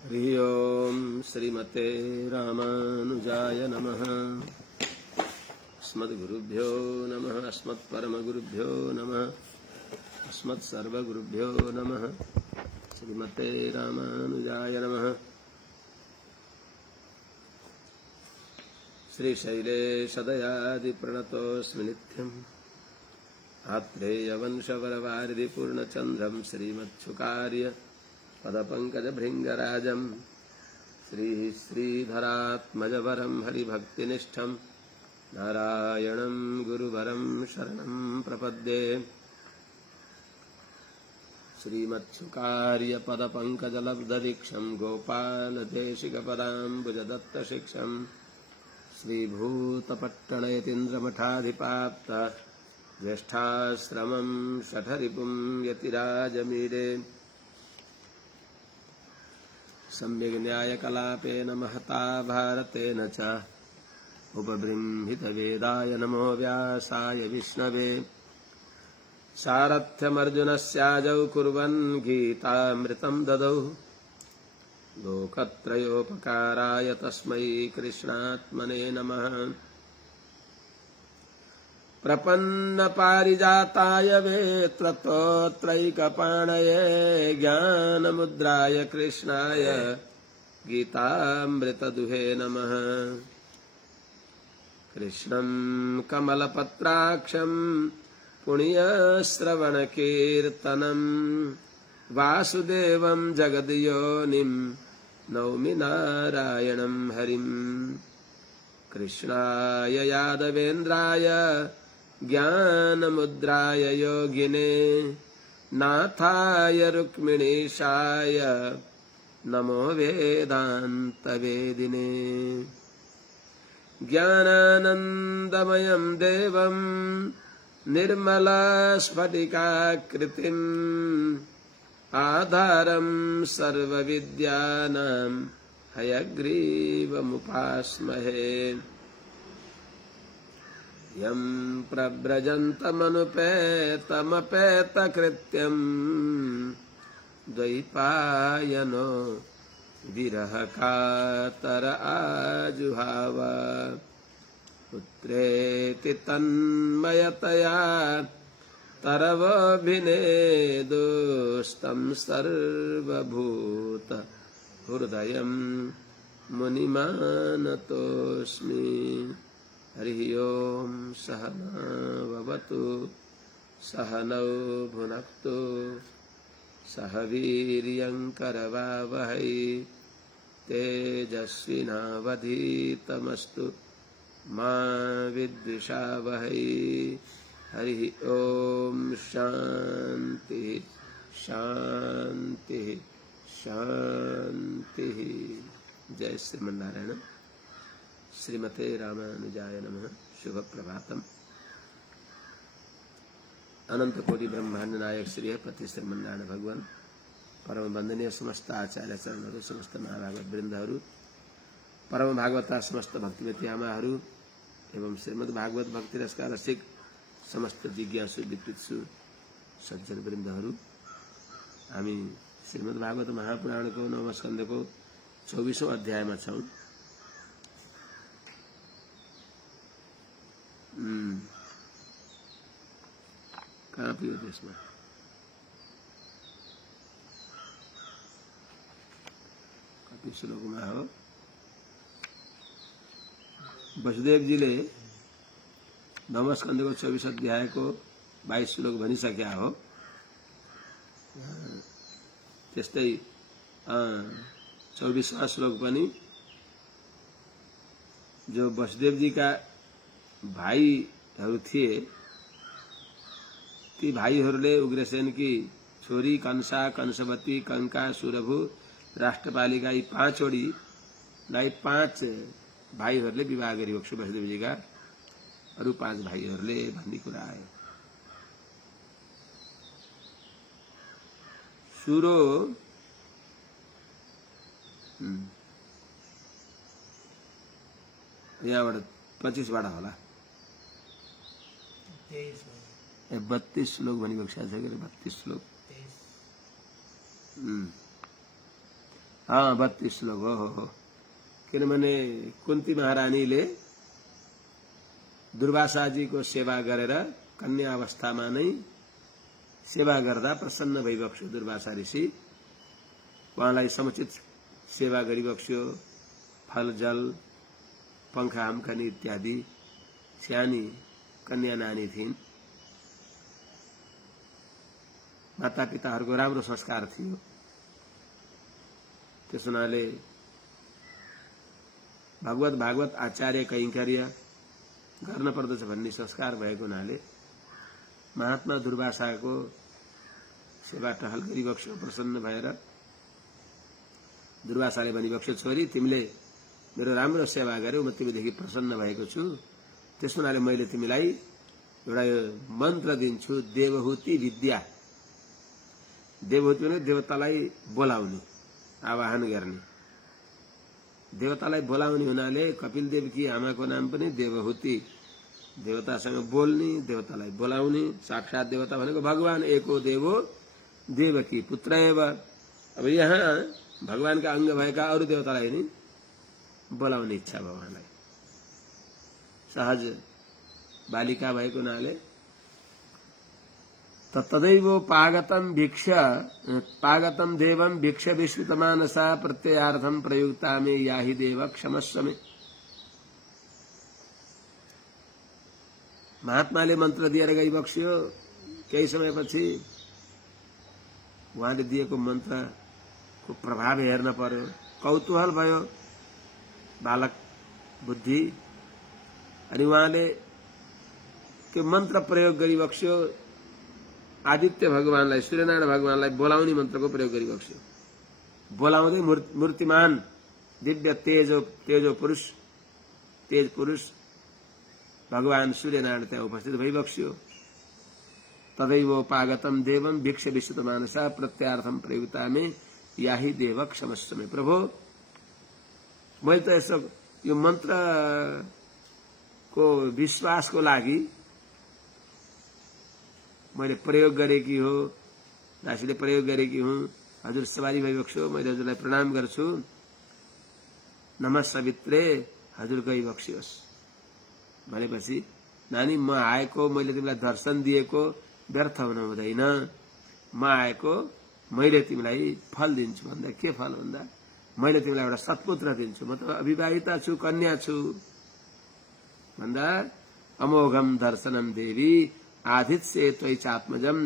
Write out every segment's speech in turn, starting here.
हरि ओम श्रीमते रामानुजाय नमः। अस्मद्गुरुभ्यो नमः। अस्मत्परमगुरुभ्यो नमः। अस्मत्सर्वगुरुभ्यो नमः। श्रीमते रामानुजाय नमः। श्रीशैलेशदयादिप्रणतोऽस्मि नित्यम्। आत्रेयवंशवरवारिधिपूर्णचन्द्रम् श्रीमच्छुकार्य पदपङ्कजभृङ्गराजम् श्रीधरात्मजवरं हरिभक्तिनिष्ठं नारायणं गुरुवरं शरणं प्रपद्ये। श्रीमच्छुकार्य पदपङ्कजलब्धदीक्षं गोपालदेशिकपदाम्बुजदत्तशिक्षं श्रीभूतपट्टणयतीन्द्रमठाधिपाप्त ज्येष्ठाश्रमं शठरिपुं यतिराजमीरे। सम्यग् न्यायकलापेन महता भारतेन च उपबृंहितवेदाय नमो व्यासाय विष्णवे। सारथ्यमर्जुनस्याजौ कुर्वन् गीतामृतं ददौ लोकत्रयोपकाराय तस्मै कृष्णात्मने नमः। प्रपन्नपारिजाताय वेत्रतोत्रैकपाणये ज्ञानमुद्राय कृष्णाय गीतामृतदुहे नमः। कृष्णं कमलपत्राक्षं पुण्यश्रवणकीर्तनं वासुदेवं जगद्योनिं नौमि नारायणं हरिम्। कृष्णाय यादवेन्द्राय ज्ञानमुद्राय योगिने नाथाय रुक्मिणीशाय नमो वेदान्तवेदिने। ज्ञानानन्दमयं देवं निर्मलस्फटिकाकृतिम् आधारं सर्वविद्यानां हयग्रीवमुपास्महे। यं प्रव्रजन्तमनुपेतमपेतकृत्यम् द्वैपायनो विरहकातर आजुहाव। पुत्रेति तन्मयतया तरवोऽभिनेदुस्तं सर्वभूत हृदयं मुनिमानतोऽस्मि। हरि ओम सहनाववतु सहनौ भुनक्तु सह वीर्यङ्करवावहै तेजस्विनावधीतमस्तु मा विद्विषावहै। हरि ओम शांति शांति शांति। जय श्रीमन्नारायण। श्रीमते रामानुजाय नमः। शुभ प्रभातम। अनंत कोटि ब्रह्मांड नायक श्री पति श्रीमन्नारायण भगवान परम वंदनीय समस्त आचार्य चरणहरू, समस्त महाभागवत वृन्दहरू, परम भागवता समस्त भक्तिवती आमाहरू एवं श्रीमद् भागवत भक्ति रसका रसिक समस्त जिज्ञासु विकृतसु सज्जन वृन्दहरू। हामी श्रीमद् भागवत महापुराणको 9औं स्कन्धको 24औं अध्यायमा छौं। कहाँ पियो त्यसमा कति श्लोकमा हो? वसुदेवजीले 9औं स्कन्धको 24 अध्यायको 22 श्लोक भनिसक्या हो। त्यस्तै 24वां श्लोक पनि जो वसुदेवजीका भाइहरू थिए, ती भाइहरूले उग्रसेनकी छोरी कंसा, कंसवती, कंका, सुरभु, राष्ट्रपालिका यी 5 वटीलाई 5 भाइहरूले विवाह गरिएको छ वसुदेवजीका। अरु 5 भाइहरूले भन्ने कुरा आयो। सुरो यहाँबाट 25 बाट होला। 32 श्लोक भनिएको छ। 32 श्लोक 32 श्लोक हो। किनभने कुन्ती महारानीले दुर्वासाजीको सेवा गरेर कन्या अवस्थामा नै सेवा गर्दा प्रसन्न भइबक्स्यो दुर्वासा ऋषि। उहाँलाई समुचित सेवा गरिबक्स्यो। फल जल पंखा हमखनी इत्यादि। सानी कन्या नानी थिइन्। मातापिताहरूको राम्रो संस्कार थियो। त्यस हुनाले भागवत आचार्य कैंकर्य गर्न पर्दछ भन्ने संस्कार भएको हुनाले महात्मा दुर्वासाको सेवा टहल गरिबक्स्यो प्रसन्न भएर। दुर्वासाले भनिबक्स्यो, छोरी तिमीले मेरो राम्रो सेवा गर्यौ, म तिमीदेखि प्रसन्न भएको छु। त्यस हुनाले मैले तिमीलाई एउटा मन्त्र दिन्छु, देवहूति विद्या। देवहूति भने देवतालाई बोलाउने, आवाहन गर्ने। देवतालाई बोलाउने हुनाले कपिल देवकी आमाको नाम पनि देवहूति। देवतासँग बोल्ने, देवतालाई बोलाउने। साक्षात देवता भनेको भगवान एको देवो देवकी पुत्र एव। अब यहाँ भगवानका अंग भएका अरू देवतालाई नि बोलाउने इच्छा भयो उहाँलाई। सहज बालिका भएको हुनाले तदैव पागतम देवम भिक्ष विश्रुतमानसा प्रत्ययार्थम प्रयुक्ता मे याहि देव क्षमस्व मे। महात्माले मन्त्र दिएर गइबक्स्यो। केही समयपछि उहाँले दिएको मन्त्रको प्रभाव हेर्न पर्यो। कौतूहल भयो बालक बुद्धि। अनि उहाँले त्यो मन्त्र प्रयोग गरिबक्स्यो। आदित्य भगवानलाई, सूर्यनारायण भगवानलाई बोलाउने मन्त्रको प्रयोग गरिबक्स्यो। बोलाउँदै मूर्तिमान दिव्य तेज पुरुष भगवान सूर्यनारायण त्यहाँ उपस्थित भइबक्स्यो। तदैव पागतम देवम भिक्ष विश्रुत मानसा प्रत्यार्थम प्रयुक्ता मे याहि देव क्षमस्व मे। प्रभु, मैले त यसो यो मन्त्रको विश्वासको लागि मैले प्रयोग गरेकी हो, दासीले प्रयोग गरेकी हुँ। हजुर सवारी भइबक्स्यो, मैले हजुरलाई प्रणाम गर्छु। नमः सवित्रे, हजुर गइबक्स्योस् भनेपछि नानी म आएको, मैले तिमीलाई दर्शन दिएको व्यर्थ हुन हुँदैन। म आएको, मैले तिमीलाई फल दिन्छु। भन्दा के फल भन्दा मैले तिमीलाई एउटा सत्पुत्र दिन्छु। म त अविवाहिता छु, कन्या छु। भन्दा अमोघम दर्शनम देवी आधित्से त्वयि चात्मजम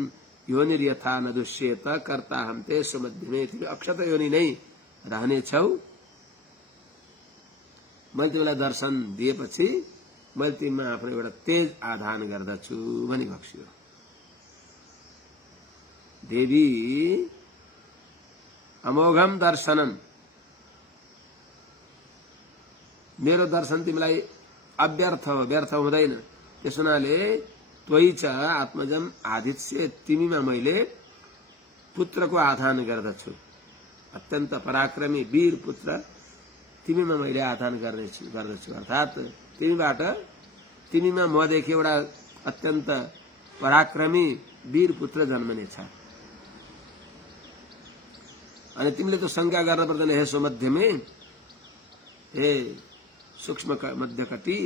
योनिर्यथा न दुष्येत कर्ता हम ते सुमध्यमे। तिमी अक्षत योनि नै रहनेछौ। मैले तिमीलाई दर्शन दिएपछि मैले तिमीमा आफ्नो एउटा तेज आधान गर्दछु भनिबक्स्यो। देवी अमोघम दर्शनम, मेरो दर्शन तिमीलाई अव्यर्थ हो, व्यर्थ हुँदैन। त्यस हुनाले त्वयि च आत्मजम आधित्य, तिमीमा मैले पुत्रको आधान गर्दछु। अत्यन्त पराक्रमी वीर पुत्र तिमीमा मैले आधान गर्दछु। अर्थात् तिमीमा मदेखि एउटा अत्यन्त पराक्रमी वीर पुत्र जन्मनेछ। अनि तिमीले त शंका गर्न पर्दैन हे सुमध्यमे, हे सूक्ष्म मध्यकटी।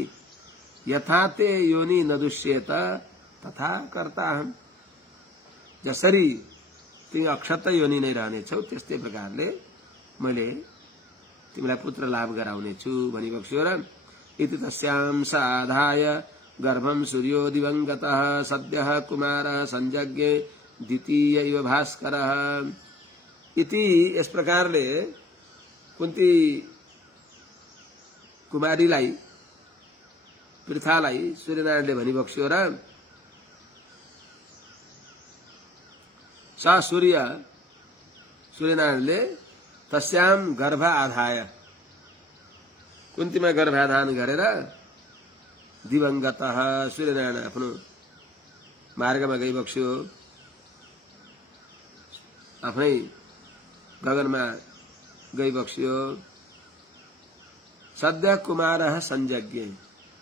यथा ते योनि न दुष्येत तथा कर्ता हम। जसरी तिमी अक्षत योनि नै रहनेछौ त्यस्तै प्रकारले मैले तिमीलाई पुत्र लाभ गराउनेछु भनिबक्स्यो। र इति तस्यां साधाय गर्भम सूर्यो दिवंगतः सद्यः कुमारः संजज्ञे द्वितीय इव भास्करः। इति यस प्रकारले कुन्ती कुमारीलाई, पृथालाई सूर्यनारायणले भनिबक्स्यो। र सूर्यनारायणले तस्याम गर्भ आधाय, कुन्तीमा गर्भाधान गरेर दिवंगतः, सूर्यनारायण आफ्नो मार्गमा गइबक्स्यो। आफ्नै गगनमा गइबक्स्यो। सद्य कुमारः संजज्ञे,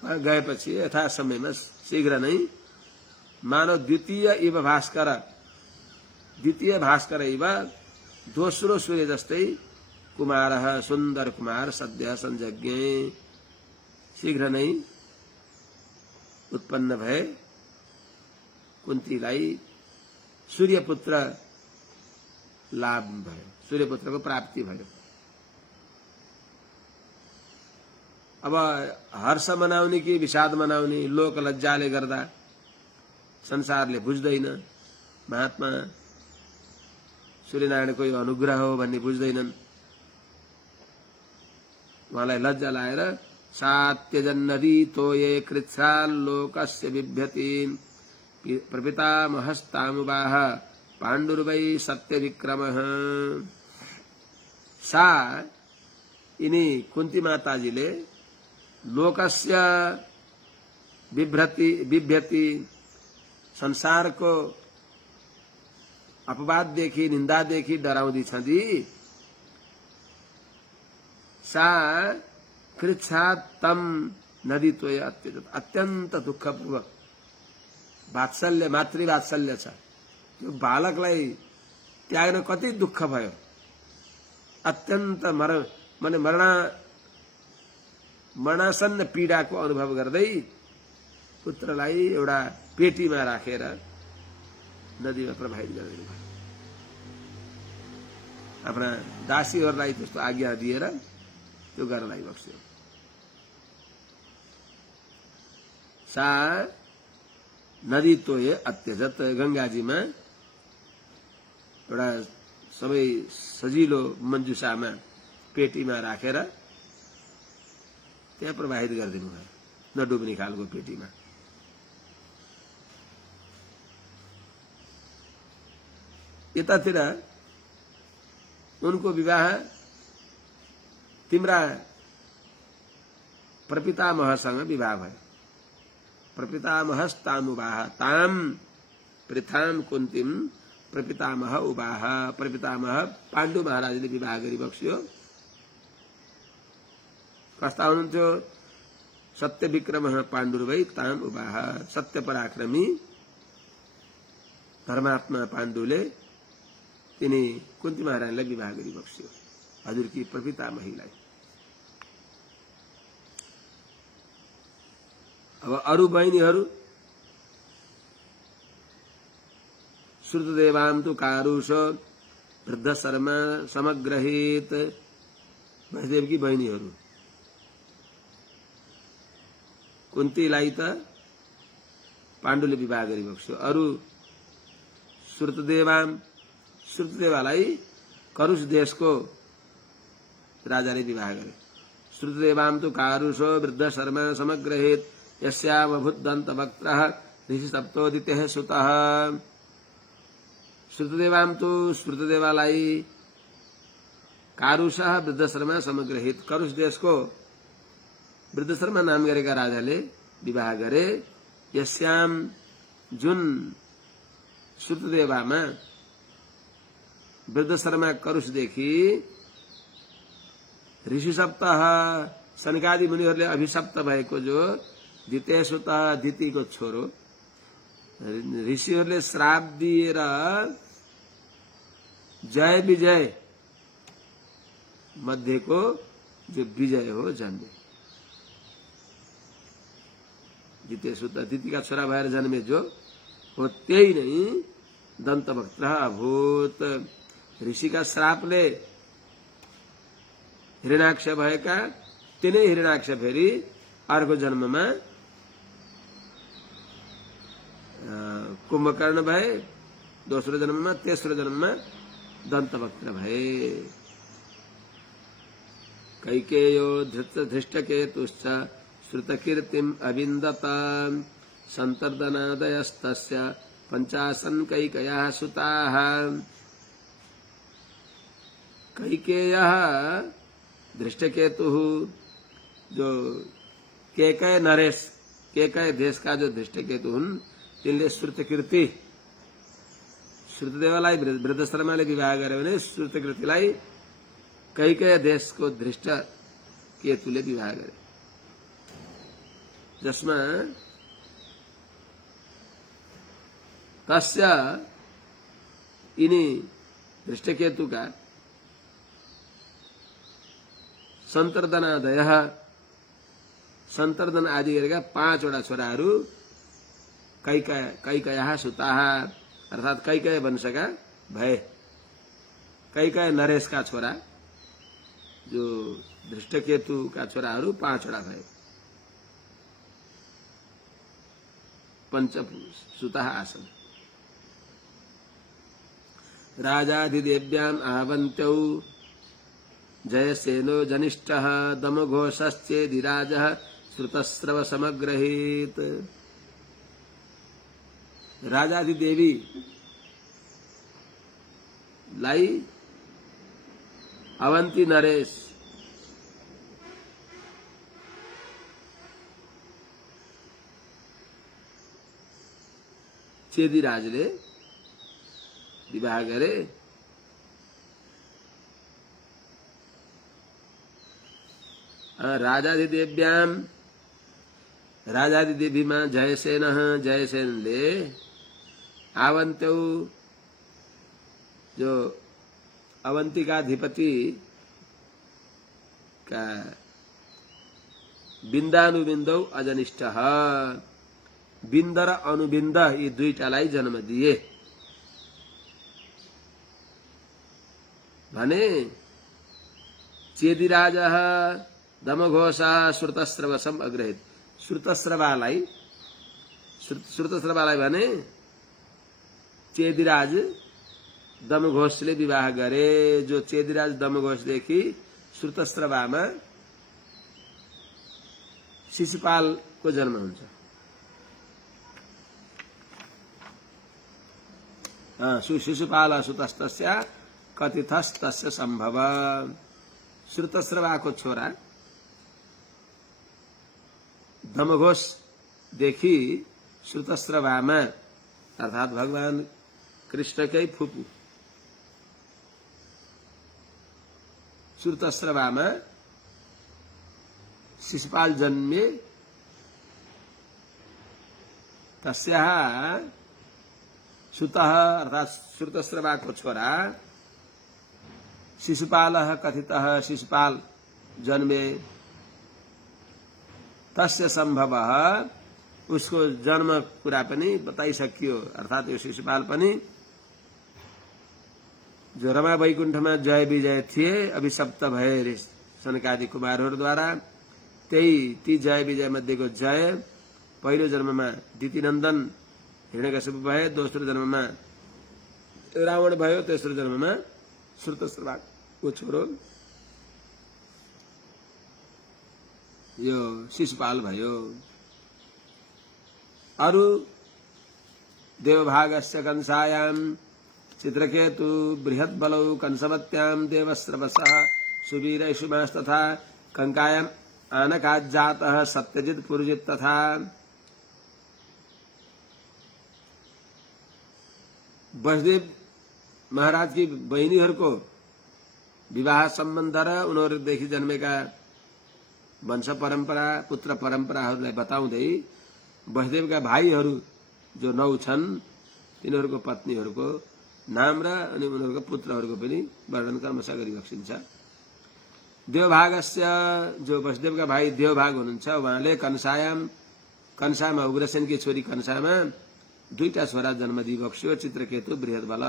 गएपछि यथा समयमा शीघ्र नै मानव द्वितीय भास्कर इव दोस्रो सूर्य जस्तै कुमारः सुंदर कुमार सद्य संजज्ञे शीघ्र नै उत्पन्न भए कुन्तीलाई सूर्यपुत्र लाभ भयो, सूर्यपुत्रको प्राप्ति भयो। अब हर्ष मनाउने कि विषाद मनाउने लोक लज्जाले गर्दा संसारले बुझ्दैन, महात्मा सूर्यनारायणको यो अनुग्रह हो भन्ने बुझ्दैनन्। उहाँलाई लज्जा लाएर सात्यजन्नदी तोये कृच्छ्राल्लोकस्य बिभ्यति प्रपितामहस्तामुवाह पाण्डुर्वै सत्यविक्रमः। सा यिनी कुन्ती माताजीले लोकस्य बिभ्यति संसारको अपवाददेखि निन्दादेखि डराउँदी छँदी। सा कृच्छ्रात् तम नदी तोय अत्यन्त दुःखपूर्वक वात्सल्य मातृवात्सल्य छ। त्यो बालकलाई त्याग्न कति दुःख भयो। अत्यन्त मरणासन्न पीडाको अनुभव गर्दै पुत्रलाई एउटा पेटीमा राखेर नदीमा प्रवाहित गरिदिनु भयो। आफ्ना दासीहरूलाई त्यस्तो आज्ञा दिएर त्यो गर्नलाई बक्स्यो। सा नदी तोये अत्यजत गंगाजीमा एउटा सबै सजिलो मञ्जुसामा पेटीमा राखेर त्यहाँ प्रवाहित गरिदिनु भयो, नडुब्ने खालको पेटीमा। यतातिर उनको विवाह तिम्रा प्रपितामहसँग विवाह भयो। प्रपितामहस्तामुवाह ताम पृथाम कुन्तीम प्रपितामह उवाह। प्रपितामह पाण्डु महाराजले विवाह गरी बक्स्यो। कस्ता हुनुहुन्थ्यो? सत्य विक्रमः पाण्डुर्वै ताम उवाह। सत्य पराक्रमी धर्मात्मा पाण्डुले तिनी कुन्ती महारानीलाई विवाह गरी बक्स्यो, हजुरकी प्रपितामहीलाई। अब अरु बहिनीहरू श्रुतदेवाम तु कारुष वृद्ध शर्मा समग्रहित। महेशदेवकी बहिनीहरू कुन्तीलाई त पाण्डुले विवाह गरी बक्स्यो। अरु श्रुतदेवालाई करुष देशको राजाले विवाह गरे। श्रुतदेवाम तु कारुष वृद्ध शर्मा समग्रहित यस्यावभूत दंत वक्त्रः ऋषि सप्तोदितेः सुतः। श्रुतदेवाम तु श्रुतदेवालाई कारुषः वृद्ध शर्मा समग्रहित करुष देशको वृद्ध शर्मा नाम गरेका राजाले विवाह गरे। यस्याम जुन श्रुतदेवामा वृद्ध शर्मा करुषदेखि ऋषि सप्तः सनकादि मुनिहरूले अभिशप्त भएको जो द्वितीय सुत दितिको छोरो ऋषिहरूले श्राप दिएर जय विजय मध्येको जो विजय हो जन्मे। द्वितीय सुत दितिका छोरा भएर जन्मे जो हो त्यही नै दन्तवक्त्रः अभूत। ऋषिका श्रापले हिरण्याक्ष भएका तिनै हिरण्याक्ष फेरि अर्को जन्ममा कुम्भकर्ण भए, दोस्रो जन्ममा, तेस्रो जन्ममा दन्तवक्त्र भए। कैकेयो धृष्टकेतुश्च श्रुतकीर्तिम अविन्दत संतर्दनादयस्तस्य पंचासन कैकयः सुताः। कैकेयः धृष्टकेतु जो केकय नरेश केकय देश का जो धृष्टकेतु हुन् तिनले श्रुतकीर्ति श्रुतदेवलाई वृद्ध शर्माले विवाह गर्यो भने श्रुतकीर्तिलाई कैकय देशको धृष्ट केतुले विवाह गरे, जसमा तस्य यिनी धृष्टकेतुका सन्तर्दनादयः सन्तर्दन आदि गरेका 5 वटा छोराहरू कैकयः सुताः अर्थात कैकय वंशका भए। कैकय नरेशका छोरा जो धृष्टकेतुका छोराहरू 5 वटा भए। पंचसुताः आसन्। राजाधिदेव्याम् आवन्त्यौ जयसेनो जनिष्ठः दमघोषश्चेदिराजः श्रुतस्रवसमग्रहीत्। राजाधिदेवी लाई अवंती नरेश चेदिराजले विवाह गरे। राजाधिदेवीमा जयसेनले आवन्त्यौ जो अवंती का अधिपति का बिन्दानुबिन्दौ अजनिष्ठ बिन्द र अनुबिन्द यी दुईटालाई जन्म दिए भने चेदिराजः दमघोषा श्रुतस्रवसम अग्रहित। श्रुतस्रवालाई भने चेदिराज दमघोषले विवाह गरे। जो चेदिराज दमघोषदेखि श्रुतस्रवामा शिशुपालको जन्म हुन्छ। शिशुपाल सुतस्तस्य कथितस्तस्य सम्भव। श्रुतस्रवाको छोरा दमघोषदेखि श्रुतस्रवामा अर्थात भगवान कृष्णकै फुपू श्रुतस्रवामा शिशुपाल जन्मे। तस्याः सुतः अर्थात श्रुतस्रवाको छोरा शिशुपालः कथितः शिशुपाल जन्मे। तस्य सम्भवः उसको जन्म कुरा पनि बताइसकियो। अर्थात यो शिशुपाल पनि जो रमा वैकुण्ठमा जय विजय थिए अभिशप्त भए सनकादि कुमारहरूद्वारा ती जय विजय मध्येको जय पहिलो जन्ममा दितिनन्दन हिरण्यकशिपु भए। दोस्रो जन्ममा रावण भयो। तेस्रो जन्ममा श्रुतस्रवाको छोरो यो शिशुपाल भयो। अरु देवभागस्य कंसायां चित्रकेतु बृहद्बलौ कंसवत्यां देवस्रवसः सुवीरैषुमास्तथा कंकायां आनकाज्जातः सत्यजित् पुरुजित् तथा। वसुदेव महाराज की बहिनीहरूको विवाह सम्बन्ध र उनीहरूदेखि जन्मेका वंश परम्परा पुत्र परम्पराहरूलाई बताउँदै वसुदेवका भाइहरू जो 9 छन् तिनीहरूको पत्नीहरूको नाम र अनि उनीहरूको पुत्रहरूको पनि वर्णन क्रमशः गरिबक्सिन्छ। देवभागस्य जो वसुदेवका भाइ देवभाग हुनुहुन्छ उहाँले कंसामा उग्रसेनकी छोरी कंसामा 2टा छोरा जन्म दिइबक्स्यो। चित्रकेतु बृहद्बल।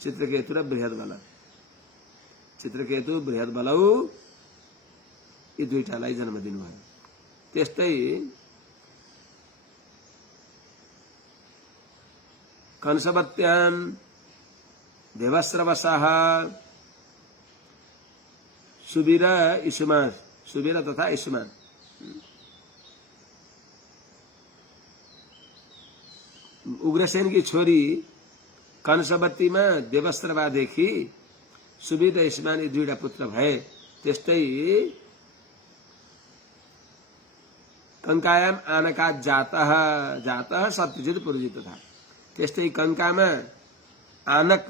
चित्रकेतु र बृहद्बल। चित्रकेतु बृहद्बलौ यी 2टालाई जन्म दिनुभयो। त्यस्तै कंसवत्यां देवस्रवसः सुवीर इषुमान सुवीर तथा इषुमान। उग्रसेन की छोरी कंसवतीमा देवस्रवादेखि सुवीर र इषुमान यी 2टा पुत्र भए। त्यस्तै कंकायाम आनका जातः सत्यजित् पुरुजित् तथा। त्यस्तै कंकामा आनक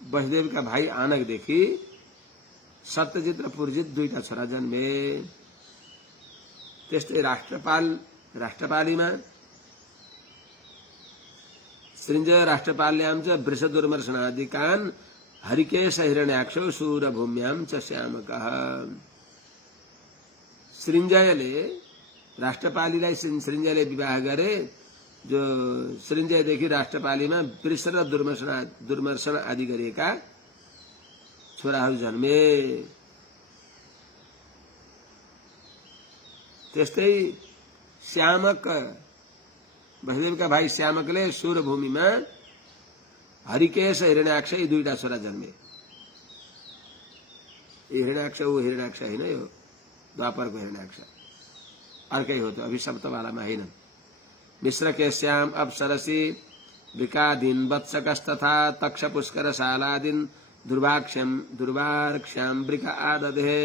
वसुदेवका भाइ आनकदेखि सत्यजित् र पुरुजित् 2टा छोरा जन्मे। त्यस्तै राष्ट्रपालीमा सृञ्जय राष्ट्रपाल्यां च वृषदुर्मर्शनादिकान् हरिकेश हिरण्याक्षो शूरभूम्याम च श्यामकः। सृञ्जयले राष्ट्रपालीलाई सृञ्जयले विवाह गरे। जो सृञ्जयदेखि राष्ट्रपालीमा वृष र दुर्मर्शन आदि गरिएका छोराहरू जन्मे। त्यस्तै श्यामक वसुदेवका भाइ श्यामकले सूरभूमिमा हरिकेश हिरण्याक्ष यी दुईटा छोरा जन्मे। हिरण्याक्ष ऊ हिरण्याक्ष होइन, यो द्वापरको हिरण्याक्ष अर्कै हो, त्यो अभिशप्तवालामा होइन। मिश्रकेश्याम अप्सरसी विकादीन वत्सकस्तथा तक्ष पुष्कर शालादीन दुर्वार्क्ष्याम वृका आदधे।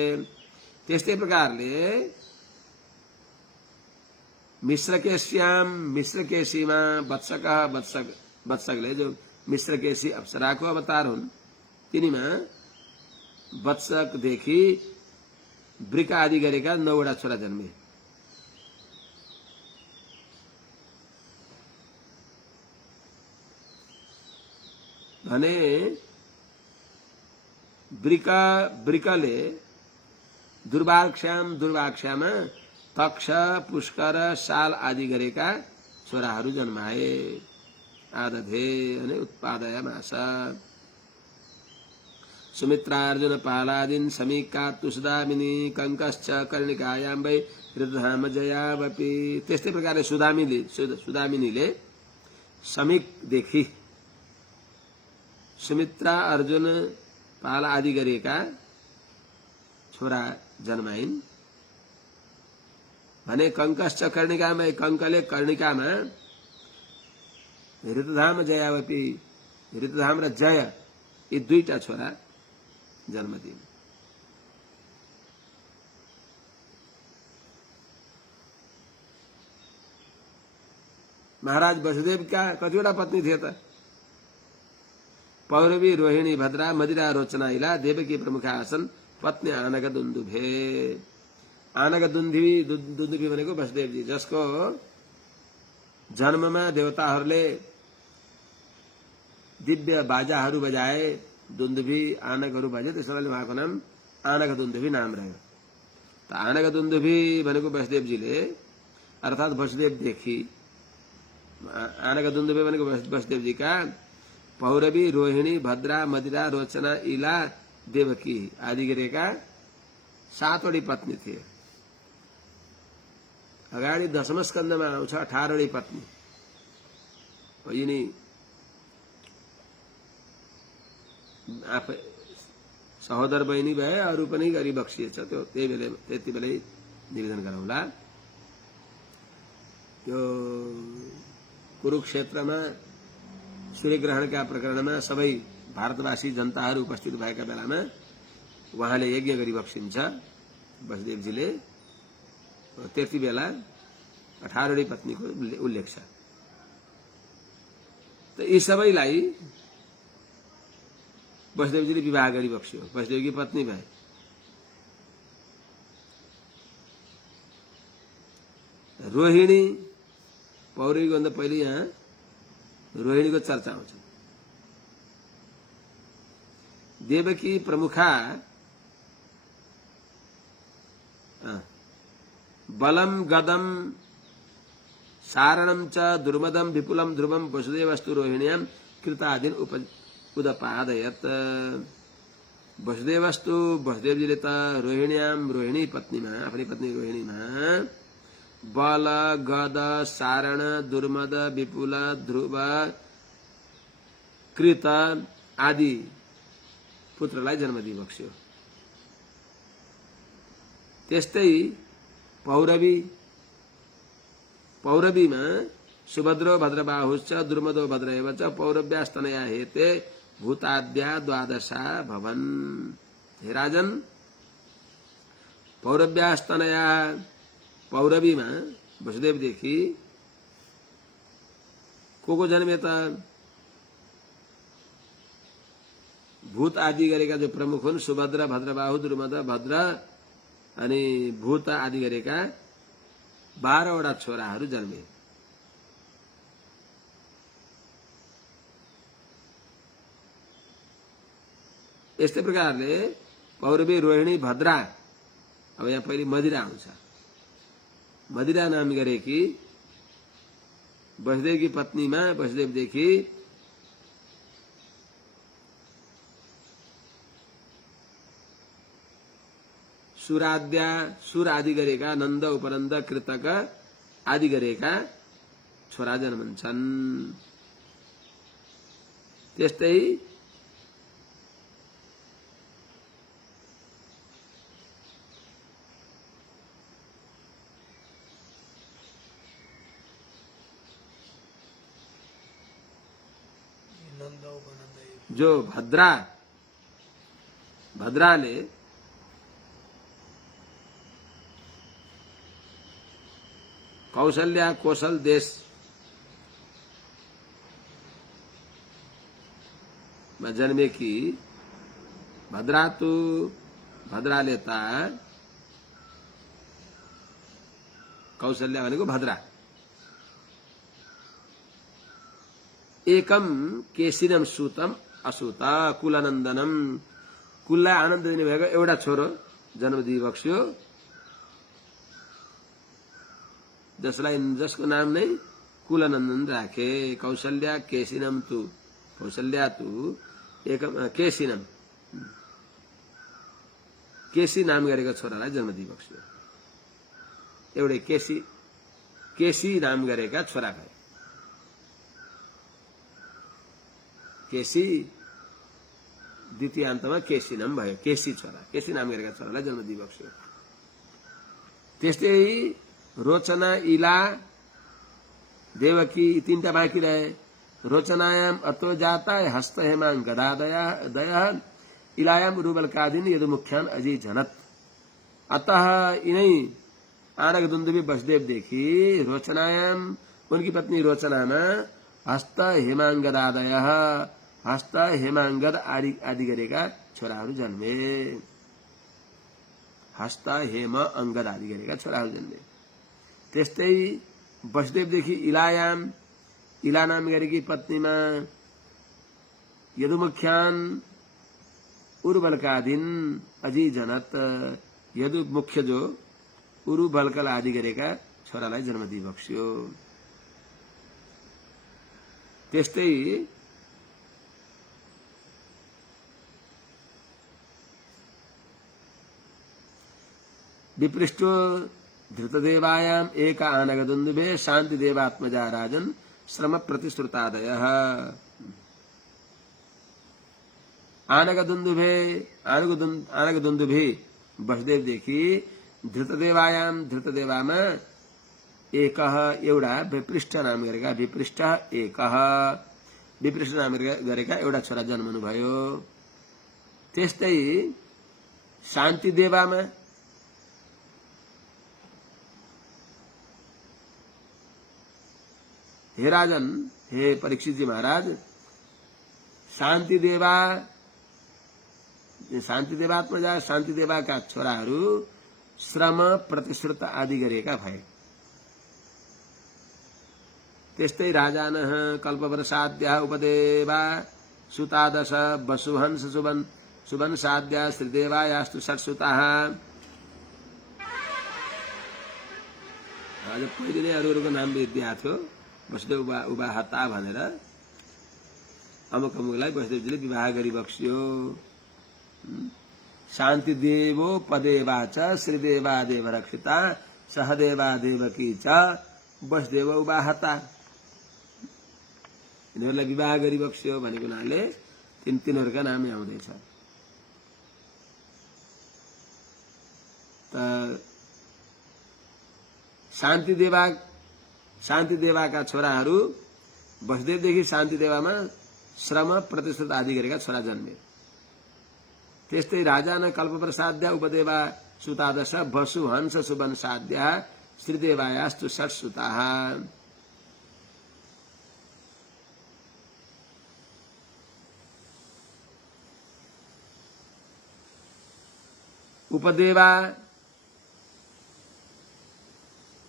त्यस्तै प्रकारले मिश्रकेश्याम मिश्रकेशीमा वत्सकले जो मिश्रकेशी अप्सराको अवतार हुन्, तिनीमा वत्सकदेखि वृका आदि गरेका 9 वटा छोरा जन्मे। भने वृकले दुर्वाक्ष्यामा तक्ष पुष्कर शाल आदि गरेका छोराहरू जन्माए। आदधे अनि उत्पादयामास। सुमित्रार्जुन पालादीन समीका तुसुदामिनी कंकश्च कर्णिकायां वै ऋतधाम जयावपि। त्यस्तै प्रकारले सुदामिनीले समीकदेखि सुमित्रा अर्जुन पाला आदि गरेका छोरा जन्माइन्। भने कंकश्च कर्णिकामा कंकले कर्णिकामा ऋतधाम जयावपि ऋतधाम र जय यी दुईटा छोरा जन्म दिए। महाराज वसुदेवका कतिवटा पत्नी थिए त? पौरवी रोहिणी भद्रा मदिरा रोचना इला देवकी प्रमुख आसन पत्नी आनग दुन्दुभे। आनग दुन्दुभी भनेको वसुदेवजी, जसको जन्ममा देवताहरूले दिव्य बाजाहरू बजाए, दुन्दुभी आनगहरू बजे, त्यसैले उहाँको नाम आनग दुन्दुभी नाम रह्यो। त आनग दुन्दुभी भनेको वसुदेवजीले, अर्थात वसुदेवदेखि आनग दुन्दुभी भनेको वसुदेवजीका पौरवी रोहिणी भद्रा मदिरा रोचना इला देवकी आदि गरेका 7 वटी पत्नी थिए। अगाडि 10औं स्कन्धमा आउँछ 18 वटी पत्नी। यिनी आफै सहोदर बहिनी भए, अरू पनि गरी बक्सिएछ। त्यो त्यति बेलै निवेदन गरौँला। यो कुरुक्षेत्रमा सूर्यग्रहणका प्रकरणमा सबै भारतवासी जनताहरू उपस्थित भएका बेलामा उहाँले यज्ञ गरी बक्सिन्छ वसुदेवजीले। त्यति बेला 18 वटी पत्नीको उल्लेख छ। त यी सबैलाई वसुदेवजीले विवाह गरी बक्स्यो, वसुदेवकी पत्नी भए। रोहिणी पौरवीको भन्दा पहिले यहाँ रोहिणीको चर्चा आउँछ। देवकी प्रमुखा बलम गदम सारणम च दुर्मदम विपुलम ध्रुवम वसुदेवस्तु रोहिण्याम कृतादीन उदपादयत। वसुदेवस्तु वसुदेवजीले त रोहिणी पत्नीमा, आफ्नी पत्नी रोहिणीमा बल गद सारण दुर्मद विपुल ध्रुव कृत आदि पुत्रलाई जन्म दिइबक्स्यो। त्यस्तै पौरवीमा सुभद्रो भद्रबाहुश्च दुर्मदो भद्रएव च पौरव्यास्तनया हेते भूताद्या 12 भवन्। हे राजन, पौरव्यास्तनया पौरवीमा वसुदेवदेखि को जन्मे त? भूत आदि गरेका जो प्रमुख हुन्, सुभद्र भद्रबाहु दुर्मद भद्र अनि भूत आदि गरेका 12 वटा छोराहरू जन्मे। यस्तै प्रकारले पौरवी, रोहिणी, भद्रा, अब यहाँ पहिले मदिरा आउँछ। मदिरा नाम गरेकी वसुदेवकी पत्नीमा वसुदेवदेखि सुराद्या, सुर आदि गरेका नन्द, उपनन्द, कृतक आदि गरेका छोरा जन्मन्छन्। त्यस्तै जो भद्राले कौशल्या कोशल देश में जन्मेकी भद्राले त कौशल्या भनेको भद्रा एकम केशिनम सुतम असुता कुलानन्दनम, कुललाई आनन्द दिने भएको एउटा छोरो जन्मदिई बक्स्यो, जसको नाम नै कुलानन्दन राखे। कौशल्या केशिनम तु, कौशल्या तु एकम केशिनम, केशी नाम गरेको छोरालाई जन्मदिई बक्स्यो। एउटै केशी नाम गरेका छोरा भए। केशी द्वितीयान्तमा केशिनम भयो, केशी छोरा, केशी नाम गरेका छोरालाई जन्मदिई बक्स्यो। त्यस्तै रोचना, इला, देवकी तीनटा बाँकी रहे। रोचनायाम अतो जाता हस्त हेमाङ गदादय, इलायाम उरुबलकादिन यदुमुख्यान अजी झनत। अतः इनै आनक दुन्दुभी वसुदेवदेखि रोचनायाम, उनकी पत्नी रोचनामा हस्त हेमाङ्गदादय, हस्त हेमाङ्गद आदि गरेका छोराहरू जन्मे। हस्त हेम अङ्गद आदि गरेका छोराहरू जन्मे। त्यस्तै वसुदेवदेखि इलायाम, इला नाम गरेकी पत्नीमा यदुमुख्यान उरुबलकादिन अजी जनत, यदु मुख्य जो उरुबलकल आदि गरेका छोरालाई जन्मदिई बक्स्यो। त्यस्तै विपृष्टो धृतदेवायाम एक आनगदुन्दुभे शांति देवात्मजा राजन श्रम प्रतिश्रुतादय। आनगदुन्दुभे वसुदेवदेखि धृतदेवायाम, धृतदेवामा एक एउटा विपृष्ट नाम गरेका, विपृष्ट एक, विपृष्ट नाम गरेका एउटा छोरा जन्मनु भयो। त्यस्तै शान्ति देवामा हे राजन, हे परीक्षित जी महाराज, शान्ति देवात्मजा शान्ति देवाका छोराहरू श्रम प्रतिश्रुत आदि गरेका भए। त्यस्तै राजानः कल्पवरसाद्या उपदेवा सुतादश वसुहंस सुबन साद्या श्रीदेवायास्तु षट्सुताः। आज पहिले नै अरूको नाम दिएको थियो, वसुदेव उभा हता भनेर अमुक अमुकलाई वसुदेवजीले विवाह गरी बक्स्यो। शान्ति देवो पदेवा च श्रीदेवा देव रक्षिता सहदेवा देवकी च वसुदेव उभा हता। यिनीहरूलाई विवाह गरी बक्स्यो भनेको हुनाले तिनीहरूका नामै आउँदैछ। त शान्ति देवाका छोराहरू वसुदेवदेखि शान्ति देवामा श्रम प्रतिश्रुत आदि गरेका छोरा जन्मे। त्यस्तै राजा न कल्पप्रसाद्या उपदेवा सुतादश वसु हंस सुबन साध्या श्रीदेवायास्तु षट्सुताः।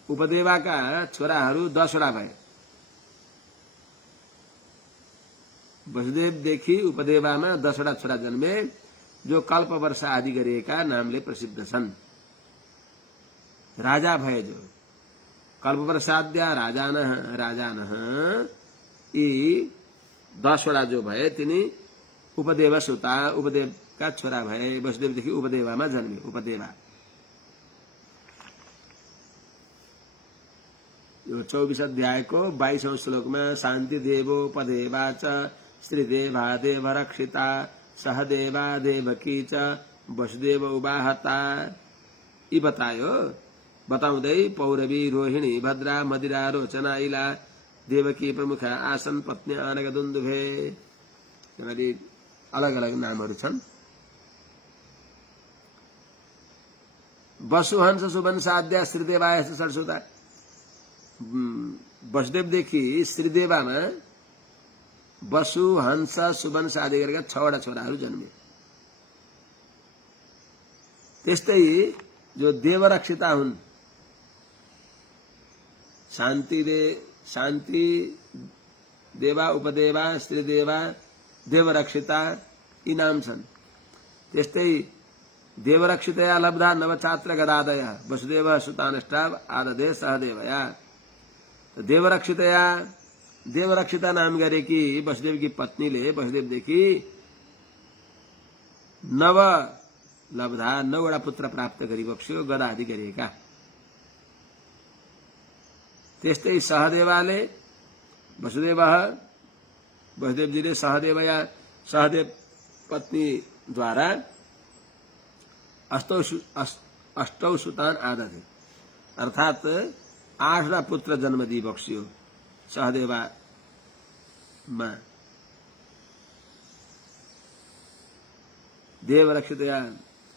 उपदेवाका छोराहरू 10 वटा भए। वसुदेवदेखि उपदेवामा 10 वटा छोरा जन्मे। जो कल्प वर्षा आदि गरिएका नामले प्रसिद्ध छन्। राजा भए जो कल्प वर्षाद्या राजान यी 10 वटा जो भए तिनी उपदेव सुता उपदेवका छोरा भए। वसुदेवदेखि उपदेवामा जन्मे। उपदेवा यो 24 अध्यायको 22औं श्लोकमा शान्ति देवोपदेवा च श्रीदेवा देवरक्षिता सहदेवा देवकी च वसुदेव उवाहता यी बताउँदै पौरवी रोहिणी भद्रा मदिरा रोचना इला देवकी प्रमुखा आसन पत्नी आनग दुन्दुभे यिनीहरू अलग अलग नामहरू छन्। वसुहंस सुबंसाद्या श्रीदेवाय सरसुता वसुदेवदेखि श्रीदेवामा वसु हंस सुबंस आदि गरेका 6 वटा छोराहरू जन्मे। त्यस्तै जो देवरक्षिता हुन् शान्ति देवा उपदेवा श्रीदेवा देवरक्षिता यी नाम छन्। त्यस्तै देवरक्षितया लब्धा नवचात्र गदादय वसुदेव सुतानष्टा आददे सहदेवया। देवरक्षिता नाम गरेकी वसुदेव की पत्नीले वसुदेवदेखि 9 लब्धा 9 वटा पुत्र प्राप्त गरी बक्स्यो गदा आदि गरिएका। त्यस्तै सहदेवाले वसुदेवजीले सहदेव पत्नीद्वारा अष्टौ सुतान आदथे अर्थात 8 वटा पुत्र जन्म दिई बक्स्यो सहदेवामा। देवरक्षितया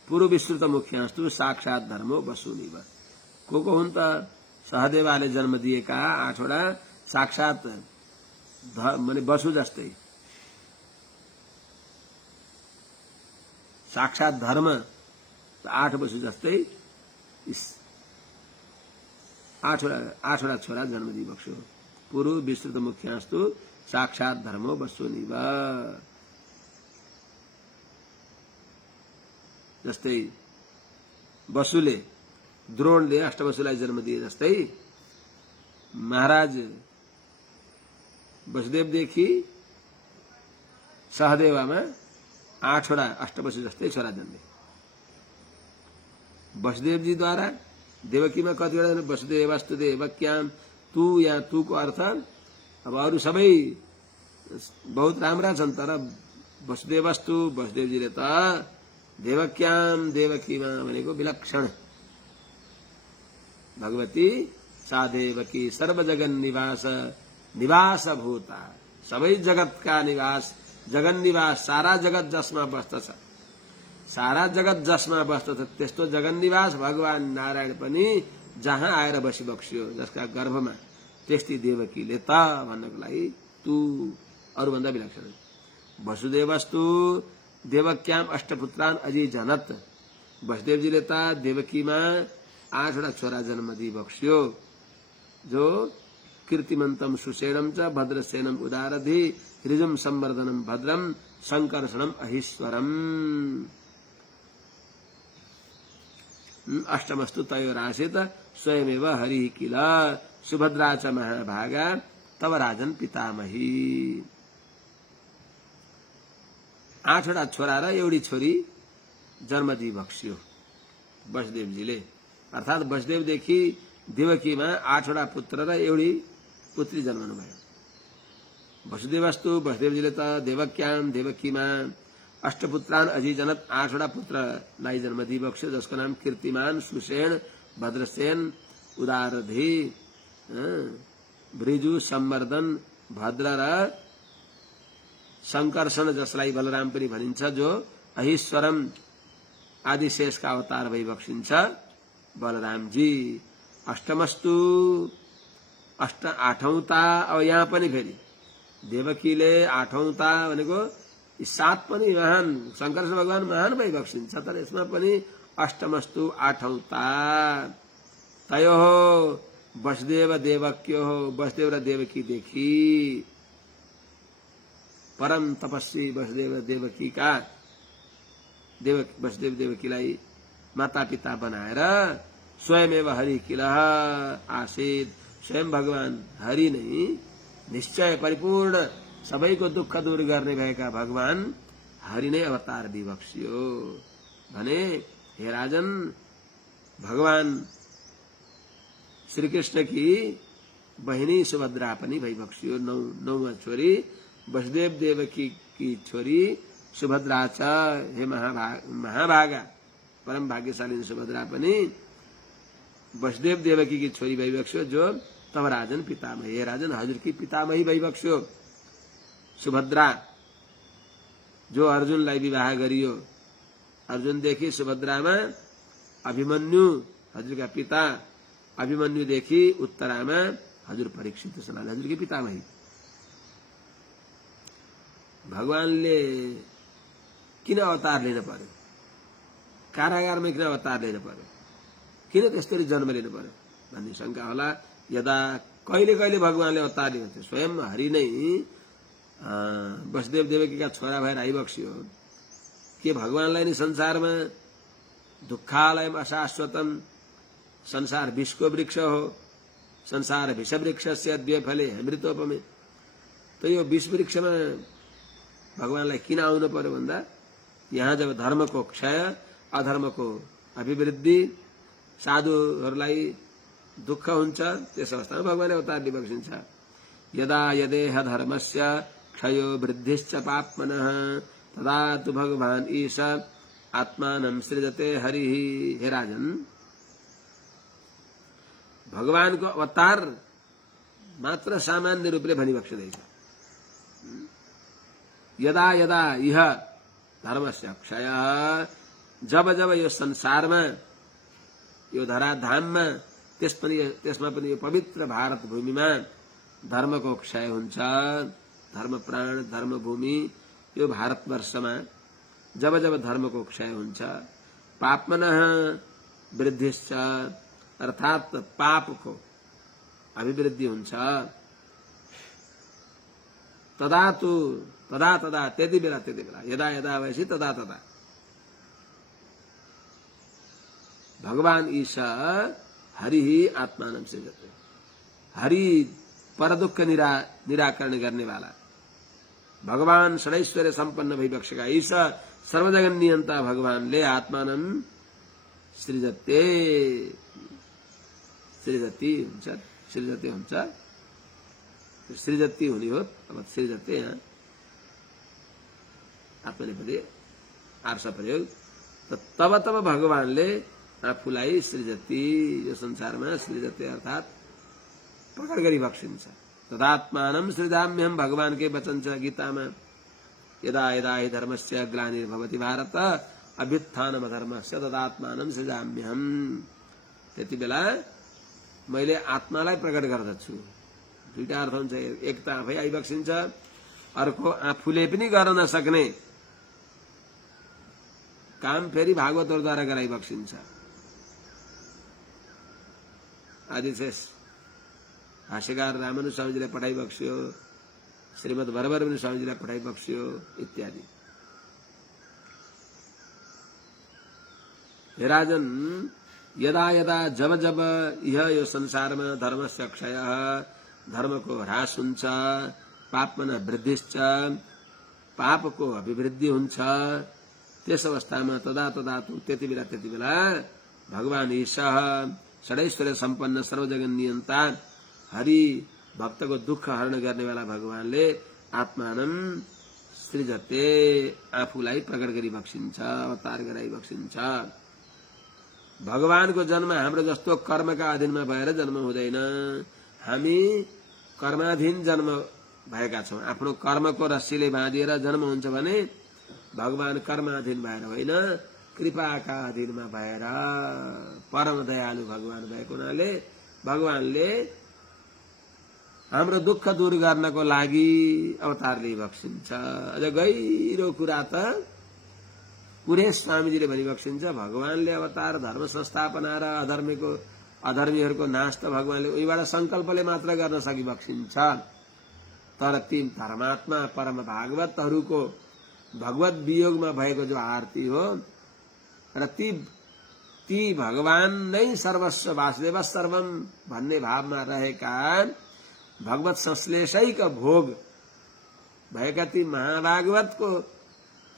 पूर्व विस्तृत मुख्यांस्तु साक्षात धर्मो वसुनिव। को हुन् त सहदेवाले जन्म दिएका 8 वटा साक्षात माने वसु जस्तै साक्षात धर्म 8 वसु जस्तै 8 वटा छोरा जन्म दिई बक्स्यो। पूर्व विस्तृत मुख्यांस्तु साक्षात धर्मो वसुनिव। जस्तै वसुले द्रोणले अष्टवसुलाई जन्म दिए जस्तै महाराज वसुदेवदेखि सहदेवामा 8 वटा अष्टवसु जस्तै छोरा जन्मे। वसुदेवजीद्वारा देवकीमा कतिवटा वसुदेवस्तु देवक्याम तू यहाँ तू को अर्थ अब अरू सबै बहुत राम्रा छन् तर वसुदेवस्तु वसुदेवजीले त देवक्याम देवकीमा भनेको विलक्षण भगवती सा देवकी सर्वजगन निवास भूता सबै जगतका निवास जगन निवास सारा जगत जसमा बस्दछ त्यस्तो जगन निवास भगवान नारायण पनि जहाँ आएर बसिबक्स्यो जसका गर्भमा त्यस्तै देवकीले त भन्नको लागि तू अरूभन्दा विलक्षण। वसुदेवस्तु देवक्याम अष्टपुत्रान अजी जनत वसुदेवजीले त देवकीमा 8 वटा छोरा जन्म दिई बक्स्यो जो कीर्तिमन्तम सुषेणम च भद्रसेनम उदारधि ऋजुम संवर्धनम भद्रम संकर्षणम अहिश्वरम। अष्टमस्तु तयोरासित स्वयमेव हरि किल सुभद्रा च महाभागा तव राजन पितामही। 8 वटा छोरा र एउटी छोरी जन्म दिई बक्स्यो वसुदेवजीले अर्थात वसुदेवदेखि देवकीमा 8 वटा पुत्र र एउटी पुत्री जन्मनु भयो। वसुदेवस्तु वसुदेवजीले त देवक्याम देवकीमा अष्टपुत्रान अजीजनत 8 वटा पुत्रलाई जन्म दिई बक्स्यो जसको नाम कीर्तिमान सुषेण भद्रसेन उदारधि भृजु संवर्धन भद्र र संकर्षण जसलाई बलराम पनि भनिन्छ जो अहिश्वरम आदिशेषका अवतार भई बक्सिन्छ बलरामजी। अष्टमस्तु 8औंता अब यहाँ पनि फेरि देवकीले 8औंता भनेको 7 पनि महान शंकरश्वर भगवान महान भई बक्सिन्छ तर यसमा पनि अष्टमस्तु 8औंता तयो वसुदेव देवक्यो वसुदेव र देवकी देखि परम तपस्वी वसुदेव देवकी का वसुदेव देवकीलाई माता पिता बनाएर स्वयमेव हरि किल आसीत, स्वयं भगवान हरि नै निश्चय परिपूर्ण सबैको दुःख दूर गर्ने भएका भगवान हरि नै अवतार विबक्सियो भने हे राजन, भगवान श्रीकृष्ण की बहिनी सुभद्रा पनि भइबक्सियो। नौमा छोरी वसुदेव देवकी की छोरी सुभद्रा छ। हे महाभागा परम भाग्यशाली सुभद्रा पनि वसुदेव देवकी की छोरी भइबक्स्यो, जो तब राजन पितामही। हे राजन, हजुर की पितामही भइबक्स्यो सुभद्रा, जो अर्जुनलाई विवाह गरियो। अर्जुनदेखि सुभद्रामा अभिमन्यु हजुरका पिता, अभिमन्युदेखि उत्तरामा हजुर परीक्षित सनाल हजुरकी पितामही। भगवानले किन अवतार लिन पर्यो? कारागारमा किन अवतार लिन पर्यो? किन त्यसरी जन्म लिनु पर्यो भन्ने शंका होला। यदा कहिले कहिले भगवानले अवतार लिनुहुन्थ्यो, स्वयं हरि नै वसुदेव देवकीका छोरा भएर आइबक्सियो। के भगवानलाई नै संसारमा दुःखालयम अशाश्वतम, संसार विषको वृक्ष हो, संसार विष वृक्षस्य द्वैफले अमृतोपमे। तो यो विष वृक्षमा भगवानलाई किन आउनु पर्यो भन्दा, यहाँ जब धर्मको क्षय, अधर्मको अभिवृद्धि, साधुहरूलाई दुःख हुन्छ, त्यस अवस्थामा भगवानले अवतार लिबक्सिन्छ। यदा यदेह धर्मस्य क्षयो वृद्धिश्च पाप्मनः तदा तु भगवान ईश आत्मानं सृजते हरिः। हे राजन, भगवानको अवतार मात्र सामान्य रूपले भनिबक्सिँदैछ। यदा यदा यह धर्मस्य क्षय, जब जब यो संसारमा, यो धराधाममा, त्यसमा पनि यो पवित्र भारत भूमिमा धर्मको क्षय हुन्छ, धर्म प्राण, धर्म भूमि, यो भारतवर्षमा जब जब धर्मको क्षय हुन्छ, पापमनः वृद्धिश्च, अर्थात पापको अभिवृद्धि हुन्छ, तदा तदा त्यति बेला यदा यदा भएपछि तदा तदा भगवान ईशा हरि ही आत्मानं सृजते। हरि पर दुःख निराकरण करने वाला भगवान षडैश्वर्य संपन्न भइबक्सेका ईशा सर्वजगन नियन्ता भगवानले आत्मानं सृजते, सृजति हुन्छ, सृजति हुने हो। अब सृजते यहाँ आत्मनेपदी आर्ष प्रयोग। तब तब भगवानले आफूलाई सृजति, यो संसारमा सृजते अर्थात प्रकट गरी बक्सिन्छ। तदात्मानं सृजाम्यहम्, भगवानकै वचन छ गीतामा, यदा यदा हि धर्मस्य ग्लानिर्भवति भारत अभ्युत्थानम् अधर्मस्य तदात्मानं सृजाम्यहम्। त्यति बेला मैले आत्मालाई प्रकट गर्दछु। दुईटा अर्थ हुन्छ, एक त आफै आइबक्सिन्छ, अर्को आफूले पनि गर्न नसक्ने काम फेरि भागवतद्वारा गराइबक्सिन्छ। आदिशेष भाष्यकार रामानुज स्वामीजीलाई पठाइबक्स्यो, श्रीमद् वरवरमुनि स्वामीजीलाई पठाइबक्स्यो इत्यादि। हे राजन, यदा यदा जब जब यो संसारमा धर्मस्य क्षय, धर्मको ह्रास हुन्छ, पापमन वृद्धिश्च, पापको अभिवृद्धि हुन्छ, त्यस अवस्थामा तदा तदा त्यति बेला भगवान ईशः षडैश्वर्य सम्पन्न सर्वजगन नियन्ता हरि भक्तको दुःख हरण गर्नेवाला भगवानले आत्मानं सृजते, आफूलाई प्रकट गरी बक्सिन्छ, अवतार गराई बक्सिन्छ। भगवानको जन्म हाम्रो जस्तो कर्मका अधीनमा भएर जन्म हुँदैन। हामी कर्माधीन जन्म भएका छौं। आफ्नो कर्मको रस्सीले बाँधिएर जन्म हुन्छ भने भगवान कर्माधीन भएर होइन, कृपाका अधीनमा भएर परम दयालु भगवान भएको हुनाले भगवानले हाम्रो दुःख दूर गर्नको लागि अवतार लिइबक्सिन्छ। अझ गहिरो कुरा त पुरेश स्वामीजीले भनिबक्सिन्छ, भगवानले अवतार धर्म संस्थापना र अधर्मीहरूको नाश त भगवानले उहीबाट संकल्पले मात्र गर्न सकिबक्सिन्छ। तर ती धर्मात्मा परम भागवतहरूको भगवत वियोगमा भएको जो आरती हो र ती भगवान नै सर्वस्व वासुदेव सर्वम भन्ने भावमा रहेका भगवत संश्लेषैका भोग भएका ती महाभागवतको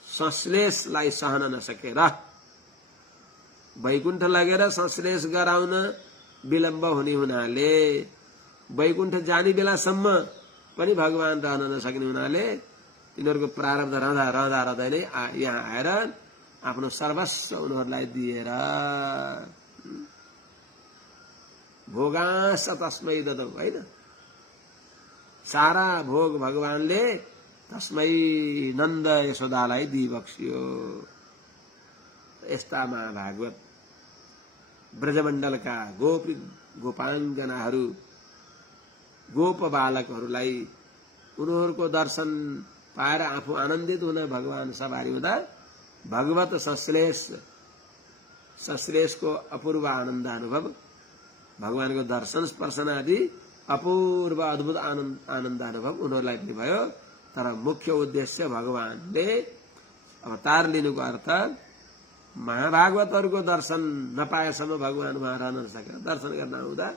संश्लेषलाई सहन नसकेर वैकुण्ठ लगेर संश्लेष गराउन विलम्ब हुने हुनाले वैकुण्ठ जाने बेलासम्म पनि भगवान रहन नसक्ने हुनाले तिनीहरूको प्रारब्ध रहँदा नै यहाँ आएर आफ्नो सर्वस्व उनीहरूलाई दिएर भोगास तस्मै ददौ हैन, सारा भोग भगवानले तस्मै नन्द यशोदालाई दिइबक्सियो। यस्ता महाभागवत ब्रजमण्डलका गोपाङ्गनाहरू गोप बालकहरूलाई उनीहरूको दर्शन पाएर आफू आनन्दित हुन भगवान सवारी हुँदा भगवत संश्लेषको अपूर्व आनन्द अनुभव, भगवानको दर्शन स्पर्शन आदि अपूर्व अद्भुत आनन्द अनुभव उनीहरूलाई पनि भयो। तर मुख्य उद्देश्य भगवानले अवतार लिनुको अर्थ महाभागवतहरूको दर्शन नपाएसम्म भगवान वहाँ रहन नसकेर दर्शन गर्न आउँदा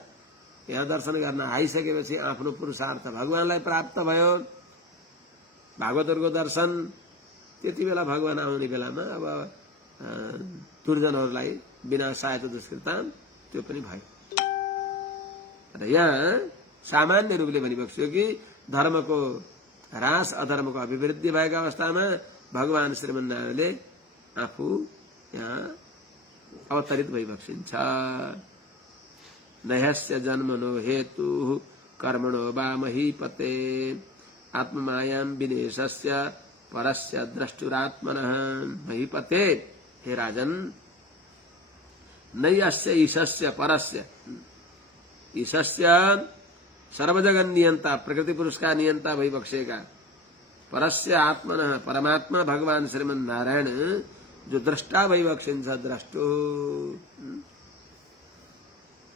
यहाँ दर्शन गर्न आइसकेपछि आफ्नो पुरुषार्थ भगवानलाई प्राप्त भयो। भागवतहरूको दर्शन त्यति बेला भगवान आउने बेलामा अब दुर्जनहरूलाई बिना सहायता दुष्कृताम त्यो पनि भयो। र यहाँ सामान्य रूपले भनिबक्स्यो कि धर्मको ह्रास अधर्मको अभिवृद्धि भएका अवस्थामा भगवान श्रीमन्नारायणले आफू यहाँ अवतरित भइबक्सिन्छ। नयस्य जन्मनो हेतु कर्मणो वा महीपते आत्ममायां विनेशस्य परस्य द्रष्टुरात्मनः। महीपते, हे राजन, नयस्य ईशस्य परस्य, ईशस्य सर्वजगन नियंता प्रकृति पुरुष का नियंता भइबक्सेका, परस्य आत्मनः परमात्मा भगवान श्रीमन नारायण जो द्रष्टा भइबक्सिन्छ। द्रष्टो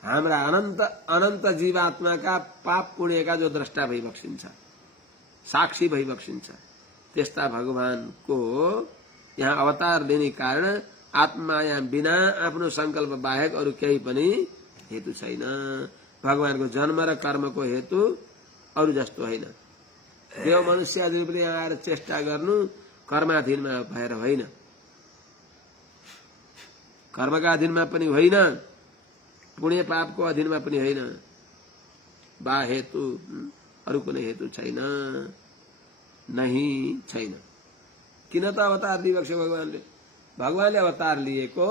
हाम्रा अनन्त अनन्त जीवात्माका पाप पुण्यका जो द्रष्टा भइबक्सिन्छ, साक्षी भइबक्सिन्छ, त्यस्ता भगवानको यहाँ अवतार लिने कारण आत्माया बिना आफ्नो संकल्प बाहेक अरू केही पनि हेतु छैन। भगवानको जन्म र कर्मको हेतु अरू जस्तो होइन। देव मनुष्य आदिले यहाँ आएर चेष्टा गर्नु कर्माधीनमा भएर होइन, कर्मका अधीनमा पनि होइन, पुण्य पापको अधीनमा पनि होइन। बा हेतु अरू कुनै हेतु छैन, नहीं छैन। किन त अवतार लिइबक्स्यो भगवानले? भगवानले अवतार लिएको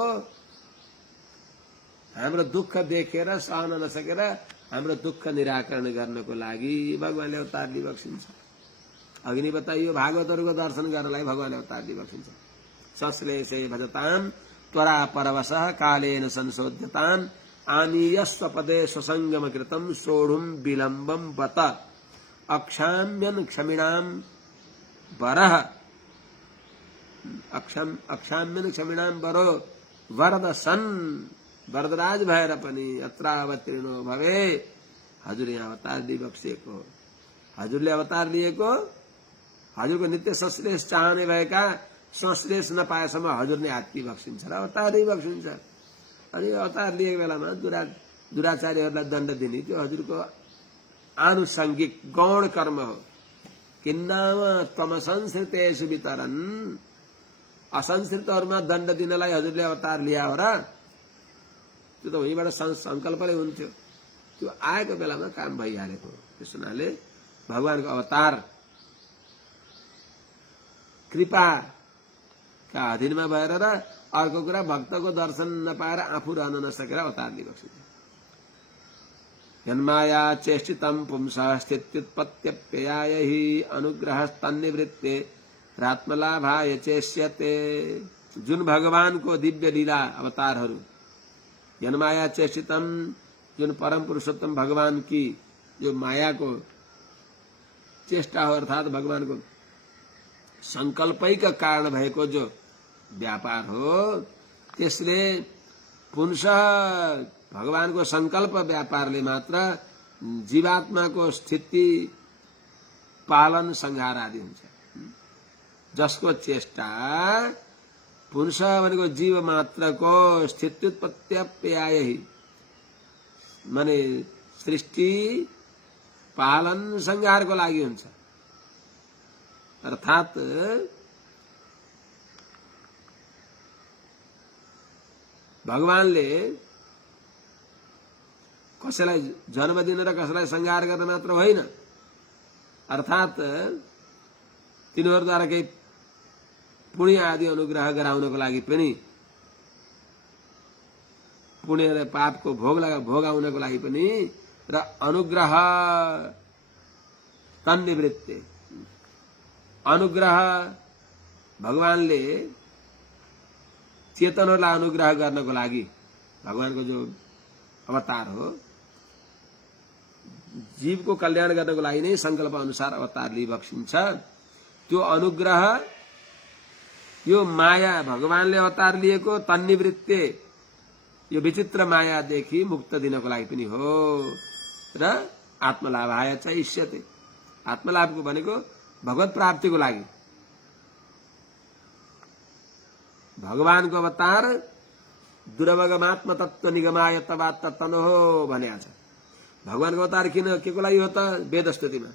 हाम्रो दुःख देखेर सहन नसकेर हाम्रो दुःख निराकरण गर्नको लागि भगवानले अवतार लिइबक्सिन्छ। अघि नै बताइयो भागवतहरूको दर्शन गर्नलाई भगवानले अवतार लिइबक्सिन्छ। संश्लेषे भजताम त्वरा परवशः कालेन संशोध्यताम आनीय स्वपदे स्वसंगम कृतम सोढुम विलम्बम बत अक्षाम्यन क्षमिणाम वरः। अक्षाम्यन क्षमिणाम वरो वरद सन, वरदराज भएर पनि अत्रावतीर्णो भवे। हजुर यहाँ अवतार लिइबक्सेको, हजुरले अवतार लिएको, हजुरको नित्य संश्लेष चाहने भएका संश्लेष नपाएसम्म हजुर नै हात्ती बक्सिन्छ र अवतार लिइबक्सिन्छ। अनि अवतार लिएको बेलामा दुराचार्यहरूलाई दण्ड दिने त्यो हजुरको आनुषंगिक गौण कर्म हो। किन्नाम तमसंश्रितेषु वितरन्, असंश्रितहरूमा दण्ड दिनलाई हजुरले अवतार लिया हो र? त्यो त वहीँबाट संकल्पले हुन्थ्यो, त्यो आएको बेलामा काम भइहालेको। त्यस हुनाले भगवानको अवतार कृपाका अधीनमा भएर र अर्को कुरा भक्तको दर्शन नपाएर आफू रहन नसकेर अवतार लिइबक्सिन्छ। जन्माया चेष्टितम पुंसः स्थित्युत्पत्त्यप्ययाय हि अनुग्रहस्तन्निवृत्ते रात्मलाभाय चेष्यते। जुन भगवानको दिव्य लीला अवतारहरू, जन्माया चेष्टितम, जुन परम पुरुषोत्तम भगवान की जो माया को चेष्टा हो अर्थात भगवानको संकल्पैका कारण भएको जो व्यापार हो, त्यसले पुंसः भगवानको संकल्प व्यापारले मात्र जीवात्माको स्थिति पालन संहार आदि हुन्छ। जसको चेष्टा पुरुष भनेको जीव मात्रको स्थित्युत्पत्त्याप्याय ही माने सृष्टि पालन संहारको लागि हुन्छ। अर्थात भगवानले कसैलाई जन्म दिन र कसैलाई संहार गर्न मात्र होइन, अर्थात तिनीहरूद्वारा केही पुण्य आदि अनुग्रह गराउनको लागि पनि, पुण्य र पापको भोगाउनको लागि पनि, र अनुग्रह तन्निवृत्ति अनुग्रह भगवानले चेतनहरूलाई अनुग्रह गर्नको लागि भगवानको जो अवतार हो, जीवको कल्याण गर्नको लागि नै संकल्प अनुसार अवतार लिइबक्सिन्छ। त्यो अनुग्रह यो माया भगवानले अवतार लिएको तन्निवृत्ति यो विचित्र मायादेखि मुक्त दिनको लागि पनि हो र आत्मलाभाय च इष्यते आत्मलाभको भनेको भगवत प्राप्तिको लागि भगवानको अवतार दुर्वगमात्म तत्व निगमाय तवात्त तनहो भनेको छ। भगवानको अवतार किन के को लागि हो त? वेद स्तुतिमा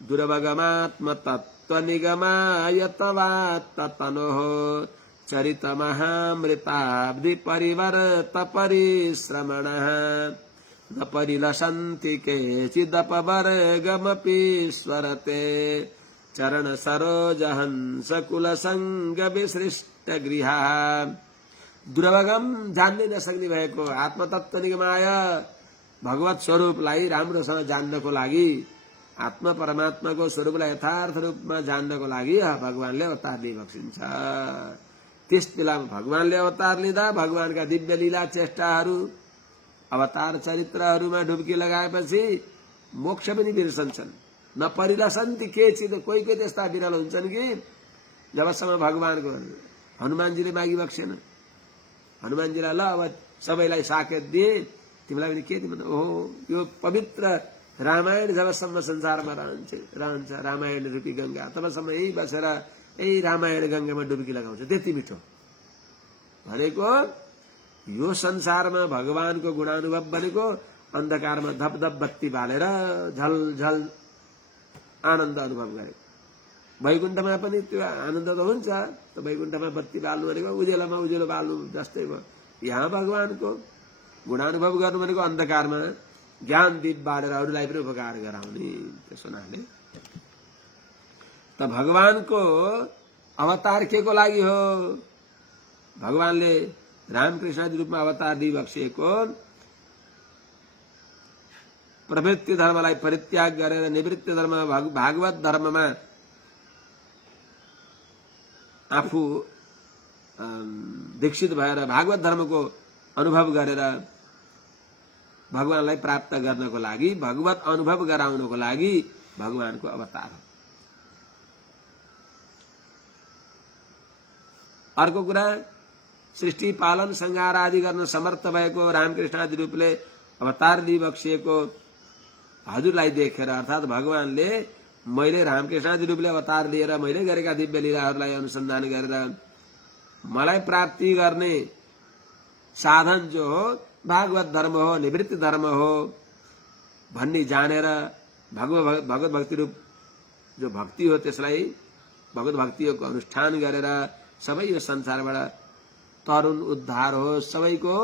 दुर्वगमात्म तत्व निगमाय तवात्त तनहो चरित महामृताब्धि परिवर्त परिश्रमणः न परिलसन्ति केचिदपवर्गमपि स्वरते चरण सरोज हंस कुल संग विसृष्ट गृहा। दुर्वगम जान्नै नसक्ने भएको आत्मतत्व निगमाय भगवत स्वरूपलाई राम्रोसँग जान्नको लागि, आत्मा परमात्माको स्वरूपलाई यथार्थ रूपमा जान्नको लागि भगवानले अवतार लिइबक्सिन्छ। त्यस बेलामा भगवानले अवतार लिँदा भगवानका दिव्य लीला चेष्टाहरू अवतार चरित्रहरूमा डुब्की लगाएपछि मोक्ष पनि बिर्सन्छन्। न परिलसन्ति केचिद कोही कोही त्यस्ता बिरल हुन्छन् कि जबसम्म भगवानको हनुमानजीले मागी बक्सेन, हनुमानजीलाई ल अब सबैलाई साकेत दिए तिमीलाई पनि के दिनु, ओहो यो पवित्र रामायण जबसम्म संसारमा रहन्छ रामायण रूपी गंगा तबसम्म यही बसेर यही रामायण गंगामा डुब्की लगाउँछ। त्यति मिठो भनेको यो संसारमा भगवानको गुणानुभव भनेको अन्धकारमा धपधप बत्ती बालेर झल झल आनन्द अनुभव गरेको। वैकुण्ठमा पनि त्यो आनन्द त हुन्छ, त वैकुण्ठमा बत्ती बाल्नु भनेको उज्यालोमा उज्यालो बाल्नु जस्तै भयो। यहाँ भगवानको गुणानुभव गर्नु भनेको अन्धकारमा ज्ञान दीप बालेर अरूलाई पनि उपकार गराउने। त्यसो हुनाले त भगवानको अवतार के को लागि हो? भगवानले रामकृष्णादि रूपमा अवतार दिइबक्सिएको प्रवृत्ति धर्मलाई परित्याग गरेर निवृत्ति धर्म भागवत धर्ममा आफू दीक्षित भएर भागवत धर्मको अनुभव गरेर भगवानलाई प्राप्त गर्नको लागि, भगवत अनुभव गराउनको लागि भगवानको अवतार हो। अर्को कुरा, सृष्टि पालन संहार आदि गर्न समर्थ भएको रामकृष्ण आदि रूपले अवतार लिइबक्सिएको हजुरलाई देखेर, अर्थात भगवानले मैले रामकृष्ण आदि रूपले अवतार लिएर मैले गरेका दिव्य लीलाहरूलाई अनुसन्धान गरेर मलाई प्राप्ति गर्ने साधन जो हो भागवत धर्म हो, निवृत्ति धर्म हो भन्ने जानेर भगवत भक्ति रूप जो भक्ति हो त्यसलाई भगवत भक्तिको अनुष्ठान गरेर सबै यो संसारबाट तरुण उद्धार हो, सबैको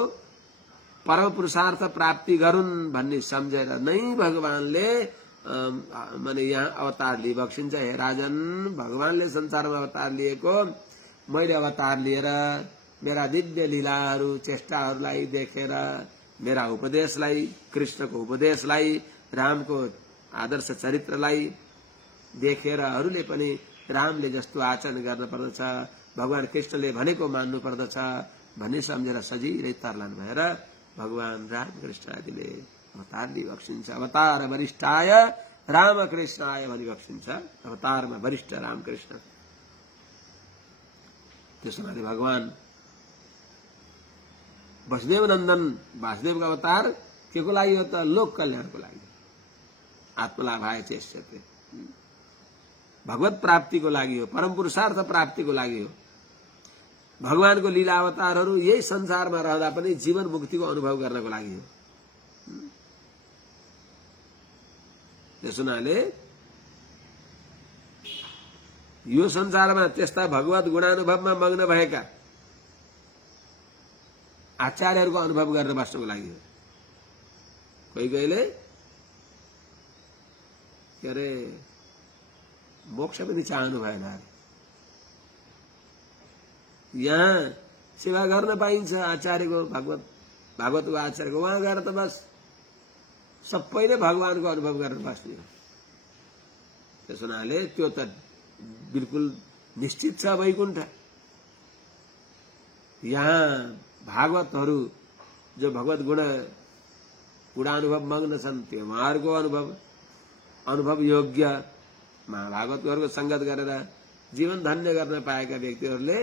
परम पुरुषार्थ प्राप्ति गरून् भन्ने सम्झेर नै भगवानले माने यहाँ अवतार लिइबक्सिन्छ। हे राजन, भगवानले संसारमा अवतार लिएको, मैले अवतार लिएर मेरा दिव्य लीलाहरू चेष्टाहरूलाई देखेर मेरा उपदेशलाई, कृष्णको उपदेशलाई, रामको आदर्श चरित्रलाई देखेर अरूले पनि रामले जस्तो आचरण गर्न पर्दछ, भगवान कृष्णले भनेको मान्नु पर्दछ भन्ने सम्झेर सजिलै तरलान भएर भगवान रामकृष्ण आदिले अवतार लिइबक्सिन्छ। अवतार वरिष्ठाय रामकृष्णाय भनिबक्सिन्छ। अवतारमा वरिष्ठ रामकृष्ण। त्यसो हुनाले भगवान वसुदेव नन्दन वासुदेवको अवतार के को लागि हो त? लोक कल्याणको लागि। आत्मलाभाय चेष्यते। भगवत प्राप्तिको लागि हो, परम पुरुषार्थ प्राप्तिको लागि हो। भगवानको लीला अवतारहरू यही संसारमा रहँदा पनि जीवन मुक्तिको अनुभव गर्नको लागि हो। त्यसो हुनाले यो संसारमा त्यस्ता भगवत गुणानुभवमा मग्न भएका आचार्यहरूको अनुभव गरेर बस्नको लागि हो। कोही कोहीले के अरे मोक्ष पनि चाहनु भएन। यहाँ सेवा गर्न पाइन्छ आचार्यको, भागवतको आचार्यको, उहाँ गएर त बस सबैले भगवानको अनुभव गरेर बस्ने हो। त्यसो हुनाले त्यो त बिल्कुल निश्चित छ वैकुण्ठ। यहाँ भागवतहरू जो भगवत गुणानुभव मग्न छन् त्यो उहाँहरूको अनुभव योग्य महाभागवतहरूको संगत गरेर जीवन धन्य गर्न पाएका व्यक्तिहरूले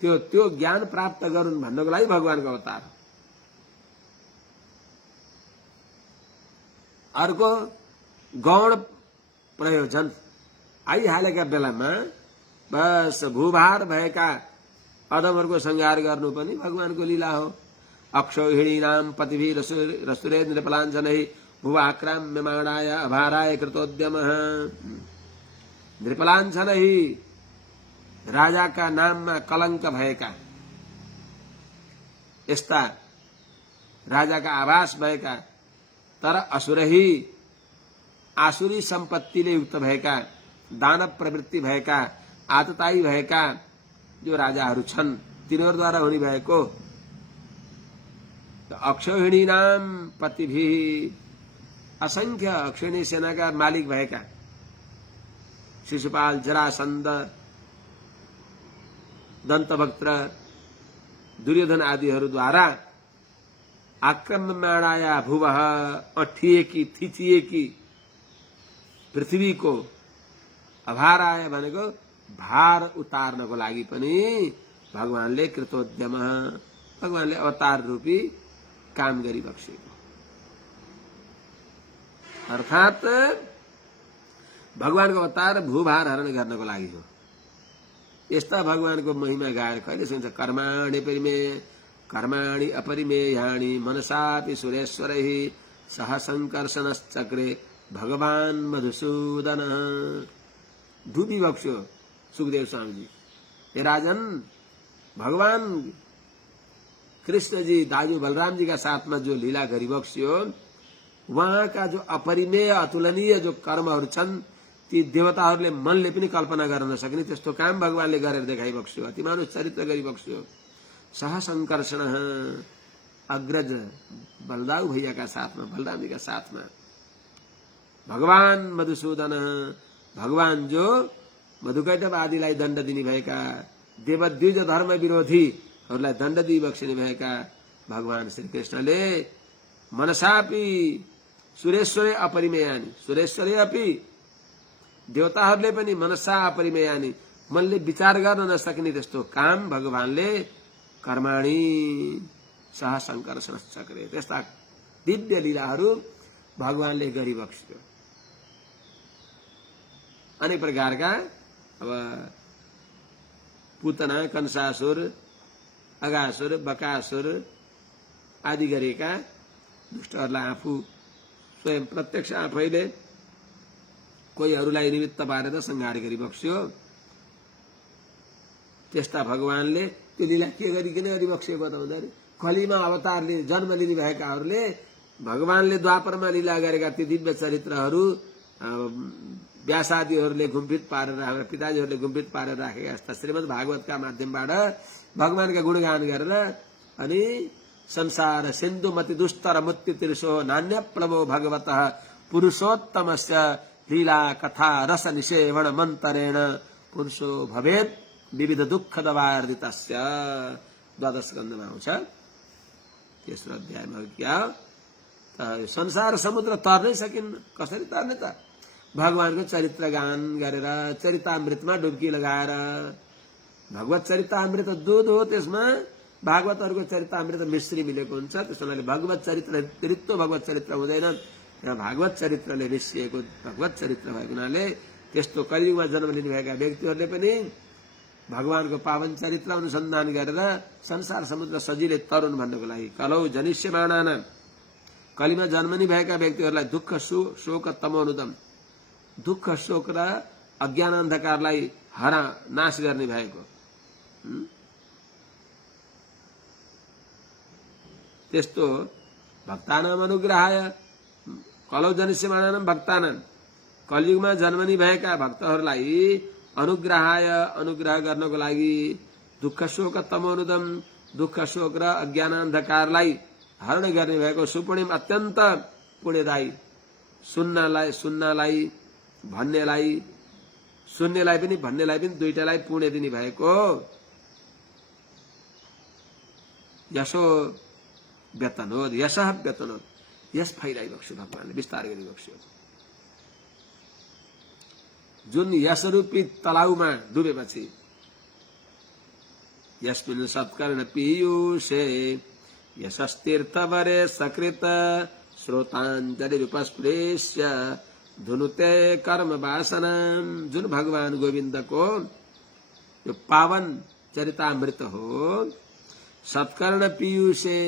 त्यो ज्ञान प्राप्त गरून् भन्नको लागि भगवानको अवतार। अर्को गौण प्रयोजन आइहालेका बेलामा बस भूभार भएका अदमहरूको संहार गर्नु पनि भगवानको लीला हो। अक्षौहिणीनाम पतिभिः रसुरे नृपलाञ्छनैः भुवाक्राम्यमाणाय अभाराय कृतोद्यमः। नृपलाञ्छनैः राजाका नाममा कलंक भएका, यस्ता राजाका आवास भएका तर असुरही आसुरी सम्पत्तिले युक्त भएका, दानव प्रवृत्ति भएका, आततायी भएका जो राजाहरू छन् तिनीहरूद्वारा हुने भएको अक्षौहिणी नाम पतिभिः असंख्य अक्षौहिणी सेनाका मालिक भएका शिशुपाल, जरासन्ध, दन्तभक्त, दुर्योधन आदिहरूद्वारा आक्रम्यमाणाया भुवः अठिएकी थिचिएकी पृथ्वीको अभाराय भनेको भार उतार्नको लागि पनि भगवानले कृतोद्यम, भगवानले अवतार रूपी काम गरिबक्सेको। अर्थात भगवानको अवतार भूभार हरण गर्नको लागि हो। यस्ता भगवानको महिमा गाएर कहिले सुन्छ? कर्माणि अपरिमेयाणि मनसापि सुरेश्वरैः सह संकर्षणश्चक्रे भगवान मधुसूदन। डुबी बक्स्यो सुखदेव स्वामीजी। हे राजन, भगवान कृष्ण जी दाजू बलराम जी का साथ में जो लीला गरिबक्स्यो, वहाँ का जो अपरिमेय अतुलनीय जो कर्महरू छन् ती देवताहरूले मनले पनि कल्पना गर्न नसक्ने त्यस्तो काम भगवानले गरेर देखाइबक्स्यो। अतिमानुष चरित्र गरिबक्स्यो। सह संकर्षण अग्रज बलदाऊ भैया का साथ में, बलराम जी का साथ में भगवान मधुसूदन, भगवान जो मधुकैटभ आदिलाई दण्ड दिने भएका, देवद्विज धर्म विरोधीहरूलाई दण्ड दिइबक्सिने भएका भगवान श्री कृष्णले मनसापि सुरेश्वरे अपरिमेयानि, सुरेश्वरे अपि देवताहरूले पनि मनसा अपरिमेयानि, मनले विचार गर्न नसक्ने त्यस्तो काम भगवानले कर्माणि सह संकर्षण चक्रे, त्यस्ता दिव्य लीलाहरू भगवानले गरिबक्स्यो। अनेक प्रकारका अब पुतना, कंसासुर, अगासुर, बकासुर आदि गरेका दुष्टहरूलाई आफू स्वयं प्रत्यक्ष आफैले कोहीहरूलाई निमित्त पारेर संहार गरिबक्स्यो। त्यस्ता भगवानले त्यो लीला के गरिकन गरिबक्सेको त भन्दाखेरि कलीमा अवतारले जन्म लिने भएकाहरूले भगवानले द्वापरमा लीला गरेका ती दिव्य चरित्रहरू व्यासादिहरूले गुम्फित पारेर, हाम्रा पिताजीहरूले गुम्फित पारेर राखेका यस्ता श्रीमद् भागवतका माध्यमबाट भगवानका गुणगान गरेर अनि संसार सिन्धुमति दुस्तर मुक्ति तीर्षो नान्य प्लवो भगवतः पुरुषोत्तमस्य लीला कथा रस निषेवण मन्तरेण पुरुषो भवेत् विविध दुःख दवार्दितस्य। द्वादश स्कन्धमा आउँछ। तेस्रो अध्यायमा क्या संसार समुद्र तर्नै सकिन्न। कसरी तर्ने त? भगवानको चरित्र गान गरेर, चरितामृतमा डुब्की लगाएर। भगवत चरितामृत दूध हो, त्यसमा भागवतहरूको चरितामृत मिश्री मिलेको हुन्छ। त्यसो हुनाले भगवत चरित्र अतिरिक्त भगवत चरित्र हुँदैन। यहाँ भागवत चरित्रले मिसिएको भगवत चरित्र भएको हुनाले त्यस्तो कलियुगमा जन्म लिनुभएका व्यक्तिहरूले पनि भगवानको पावन चरित्र अनुसन्धान गरेर संसार समुद्र सजिलै तरुण भन्नको लागि कलौ जनिष्यमाणानां कलिमा जन्मनी भएका व्यक्तिहरूलाई दुःख शोक तमोनुदम दुःख शोक र अज्ञान अन्धकारलाई नाश गर्ने भएको त्यस्तो भक्तानाम अनुग्रहाय कलौ जनिष्यमाणानां भक्तानां कलियुगमा जन्मनी भएका भक्तहरूलाई अनुग्रहाय अनुग्रह गर्नको लागि दुःख शोक तमोनुदम दुःख शोक र अज्ञान अन्धकारलाई हरण गर्ने भएको सुपुण्यम अत्यन्त पुण्यदायी सुन्नलाई सुन्नेलाई पनि भन्नेलाई पनि दुईटालाई पुण्य दिने भएको यशो व्यतनोद यशः व्यतनोद यस फैलाई बक्स्यो भगवानले विस्तार गरी बक्स्यो जुन यशरूपी तलाउमा डुबेपछि यस्मिन् सत्कर्ण पीयूषे यशस्तीर्थवरे सकृत श्रोताञ्जलि रूपस्पृश्य धुनुते कर्म वासनाम जुन भगवान गोविन्दको यो पावन चरितामृत हो सत्कर्ण पीयूषे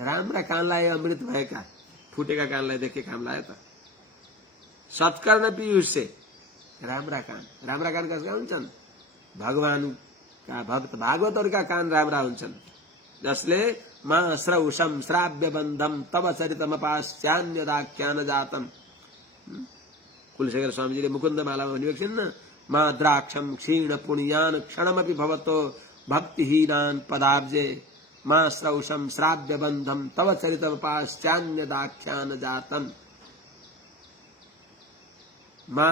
राम्रा कानलाई अमृत भएका फुटेका कानलाई देखे काम लाग्यो त सत्कर्ण पीयूषे राम्रा कान कसका हुन्छन् भगवानका भक्त भागवतहरूका कान राम्रा हुन्छन् जसले मा श्रौषम श्राव्य बन्धम तव चरितमपास्यान्यदाख्यान जातम कुलशेखर स्वामीजीले मुकुन्दमालामा भन्नुभएको छिन् न मा द्राक्षम क्षीण पुण्यान क्षणमपि भवतो भक्तिहीनान पदाब्जे मा श्रौषम श्राव्य बन्धम तव चरितमपास्यान्यदाख्यान जातम मा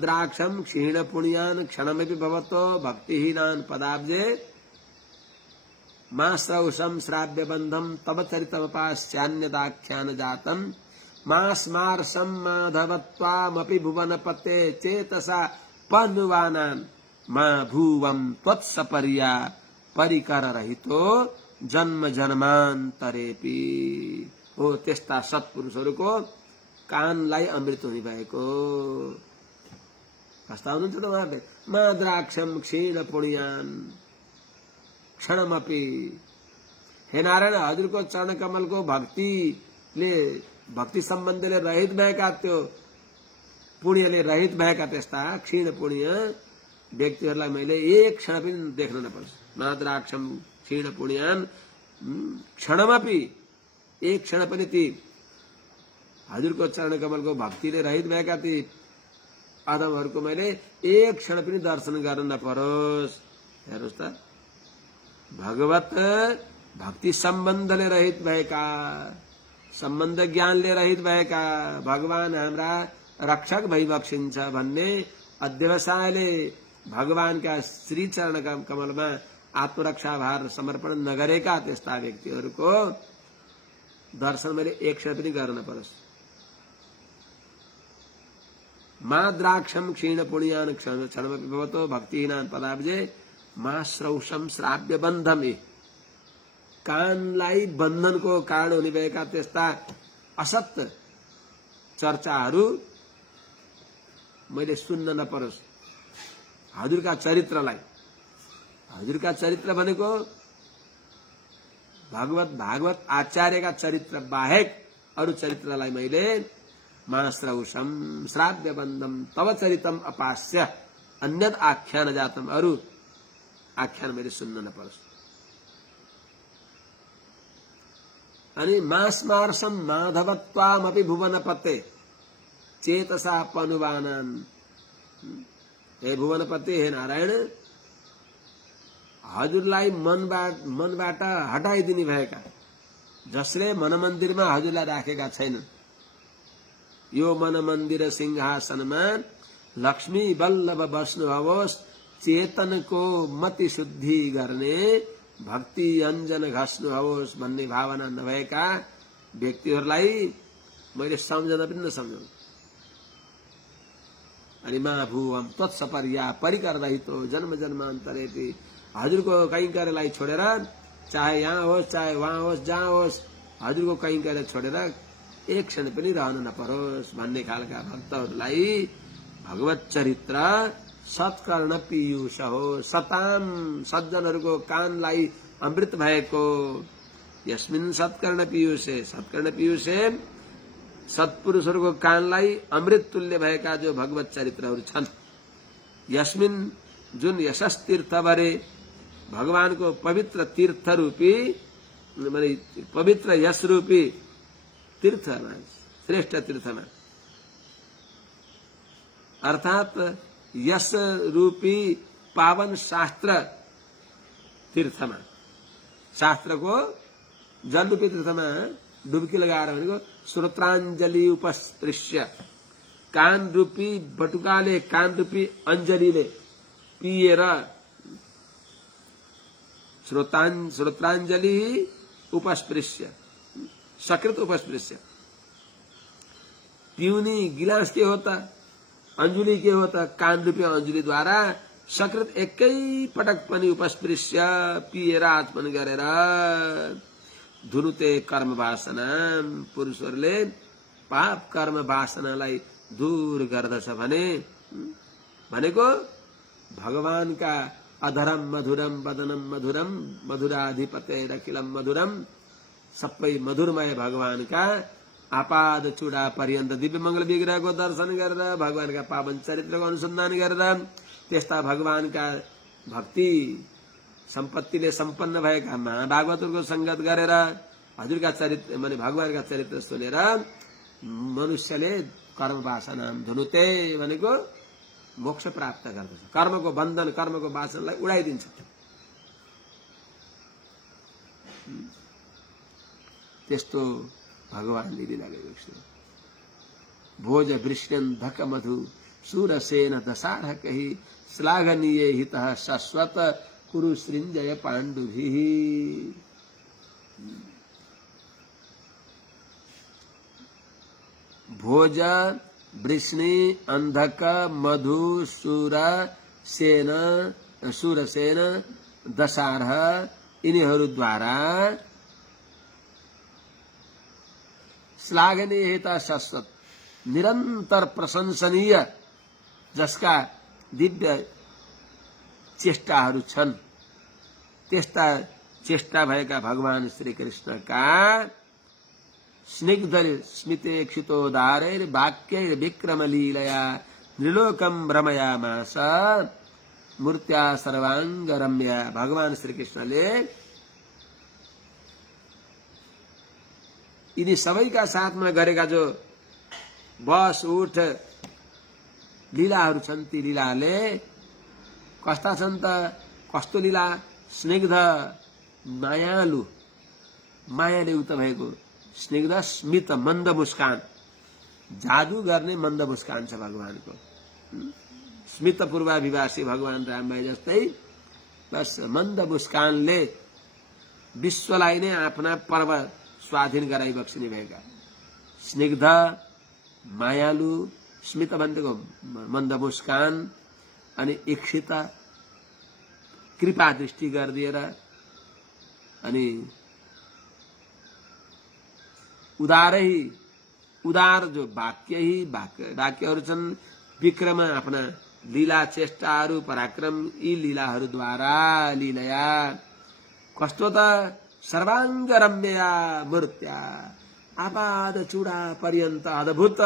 द्राक्षम क्षीण पुण्यान क्षणमपि भवतो भक्तिहीनान पदाब्जे मा श्रौषम श्राव्य बन्धम तव चरितमपास्यान्यदाख्यान जातम मा स्मार्षम माधवत्वामपि भुवनपते चेतसा पनुवानान मा भुवम त्वत्सपर्या परिकर रहितो जन्म जन्मान्तरेपि हो त्यस्ता सत्पुरुषहरूको कानलाई अमृत हुने भएको कस्ता हुनुहुन्छ त उहाँहरूले मा द्राक्षम क्षीण पुण्यान क्षणमपि हे नारायण हजुरको चरण कमलको भक्ति सम्बन्धले रहित भएका त्यो पुण्यले रहित भएका त्यस्ता क्षीण पुण्य व्यक्तिहरूलाई मैले एक क्षण पनि देख्न नपरोस् मा द्राक्षम क्षीण पुण्यान क्षणमपि एक क्षण पनि ती हजुरको चरण कमलको भक्तिले रहित भएका ती आदमहरूको मैले एक क्षण पनि दर्शन गर्न नपरोस् हेर्नुहोस् त भगवत भक्ति सम्बन्धले रहित भएका सम्बन्ध ज्ञानले रहित भएका भगवान हाम्रा रक्षक भइबक्सिन्छ भन्ने अध्यवसायले भगवानका श्री चरण कमलमा आत्मरक्षा भार समर्पण नगरेका त्यस्ता व्यक्तिहरूको दर्शन मैले एक क्षण पनि गर्न परोस् मा द्राक्षम क्षीण पुण्यान क्षणमपि भवतो भक्तिहीनान पदाब्जे मा श्रौषम श्राव्य बन्धमे कानलाई बन्धनको कारण हुने भएका त्यस्ता असत चर्चाहरू मैले सुन्न नपरोस् हजुरका चरित्र भनेको भागवत आचार्यका चरित्र बाहेक अरू चरित्रलाई मैले मा श्रौषम श्राव्य बन्धम तव चरितम अपास्य अन्यद आख्यान जातम अरू आख्यान मैले सुन्न नपरोस् अनि मास्मार्षम माधवत्वामपि भुवनपते चेतसा पनुवानान हे भुवनपते हे नारायण हजुरलाई मनबाट हटाइदिने भएका जसले मनमन्दिरमा हजुरलाई राखेका छैनन् यो मनमन्दिर सिंहासनमा लक्ष्मी बल्लभ बस्नुहोस् चेतनको मति शुद्धि गर्ने भक्ति अञ्जन घस्नुहोस् भन्ने भावना नभएका व्यक्तिहरूलाई मैले सम्झन पनि नसम्झाउँ अनि मा भुवम त्वत्सपर्या परिकर रहितो जन्म जन्मान्तरेपि हजुरको कैंकर्यलाई छोडेर चाहे यहाँ होस् चाहे वहाँ होस् जहाँ होस् हजुरको कहीँ गएर छोडेर एक क्षण पनि रहनु नपरोस् भन्ने खालका भक्तहरूलाई भगवत चरित्र सत्कर्ण पीयूष हो। सताम सज्जनहरूको कानलाई अमृत भएको यस्मिन् सत्कर्ण पीयूषे, सत्कर्ण पीयूषे सत्पुरुषहरूको कानलाई अमृत तुल्य भएका जो भगवत चरित्रहरू छन्, यस्मिन् जुन यशस् तीर्थ भरे भगवानको पवित्र तीर्थ रूपी माने पवित्र यश रूपी तीर्थमा, श्रेष्ठ तीर्थमा, अर्थात यश रूपी पावन शास्त्र तीर्थमा, शास्त्रको जल रूपी तीर्थमा डुबकी लगाएर भनेको श्रोत्राञ्जली उपस्पृश्य, कान रूपी बटुकाले, कान रूपी अञ्जलीले पिएर, श्रोत्राञ्जली उपस्पृश्य, सकृत उपस्पृश्य, पिउनी गिलास के होता, अंजुली के होता, कान रूपी अंजुली द्वारा सकृत एकै पटक पनि उपस्पृश्य पिएर आचमन गरेर धुनुते कर्म वासना, पुरुषहरूले पाप कर्म वासनालाई दूर गर्दछ भनेको भगवानका अधरम मधुरम वदनम मधुरम मधुराधिपतेरखिलम मधुरम, सबै मधुरमय भगवानका आपाद चूडा पर्यन्त दिव्य मंगल विग्रहको दर्शन गरेर, भगवानका पावन चरित्रको अनुसन्धान गरेर, त्यस्ता भगवानका भक्ति सम्पत्तिले सम्पन्न भएका महाभागवतहरूको संगत गरेर हजुरका चरित्र माने भगवानका चरित्र सुनेर मनुष्यले कर्म वासना धुनुते भनेको मोक्ष प्राप्त गर्दछ। कर्मको बन्धन, कर्मको वासनालाई उडाइदिन्छ। त्यस्तो भगवानले लीला गरेको छ। भोज वृष्णन धक मधु सूरसेन दशारह कही श्लाघनीय हितः शाश्वत कुरु सृञ्जय पाण्डुभिः। भोज वृष्णि अंधक मधु सूरसेन दशारह यिनीहरूद्वारा श्लाघनीय हितः शाश्वत निरन्तर प्रशंसनीय जसका दिव्य चेष्टाहरू छन्, त्यस्ता चेष्टा भएका भगवान श्री कृष्णका स्निग्ध स्मितेक्षितोदारैर वाक्यैर विक्रम लीलया नृलोकम भ्रमयामास मूर्त्या सर्वांग रम्या। भगवान श्री कृष्णले यिनी सबैका साथमा गरेका जो बस उठ लीलाहरू छन्, ती लीलाले कस्ता छन् त? कस्तो लीला? स्निग्ध मायालु, मायाले उत भएको स्निग्ध स्मित मन्द मुस्कान, जादू गर्ने मन्द मुस्कान छ भगवानको। स्मित पूर्वाभिवासी भगवान रामभाइ जस्तै बस मन्द मुस्कानले विश्वलाई नै आफ्ना पर्व स्वाधीन गराइबक्सिने भएका स्निग्ध मायालु, स्मित भनेको मन्द मुस्कान, अनि इक्षित कृपा दृष्टि गरिदिएर, अनि उदार जो वाक्यहरू छन्, विक्रम आफ्ना लीला चेष्टाहरू पराक्रम यी लीलाहरूद्वारा लीलया कस्तो त? सर्वांग रम्या मूर्त्या आपाद चूडा पर्यन्त अद्भुत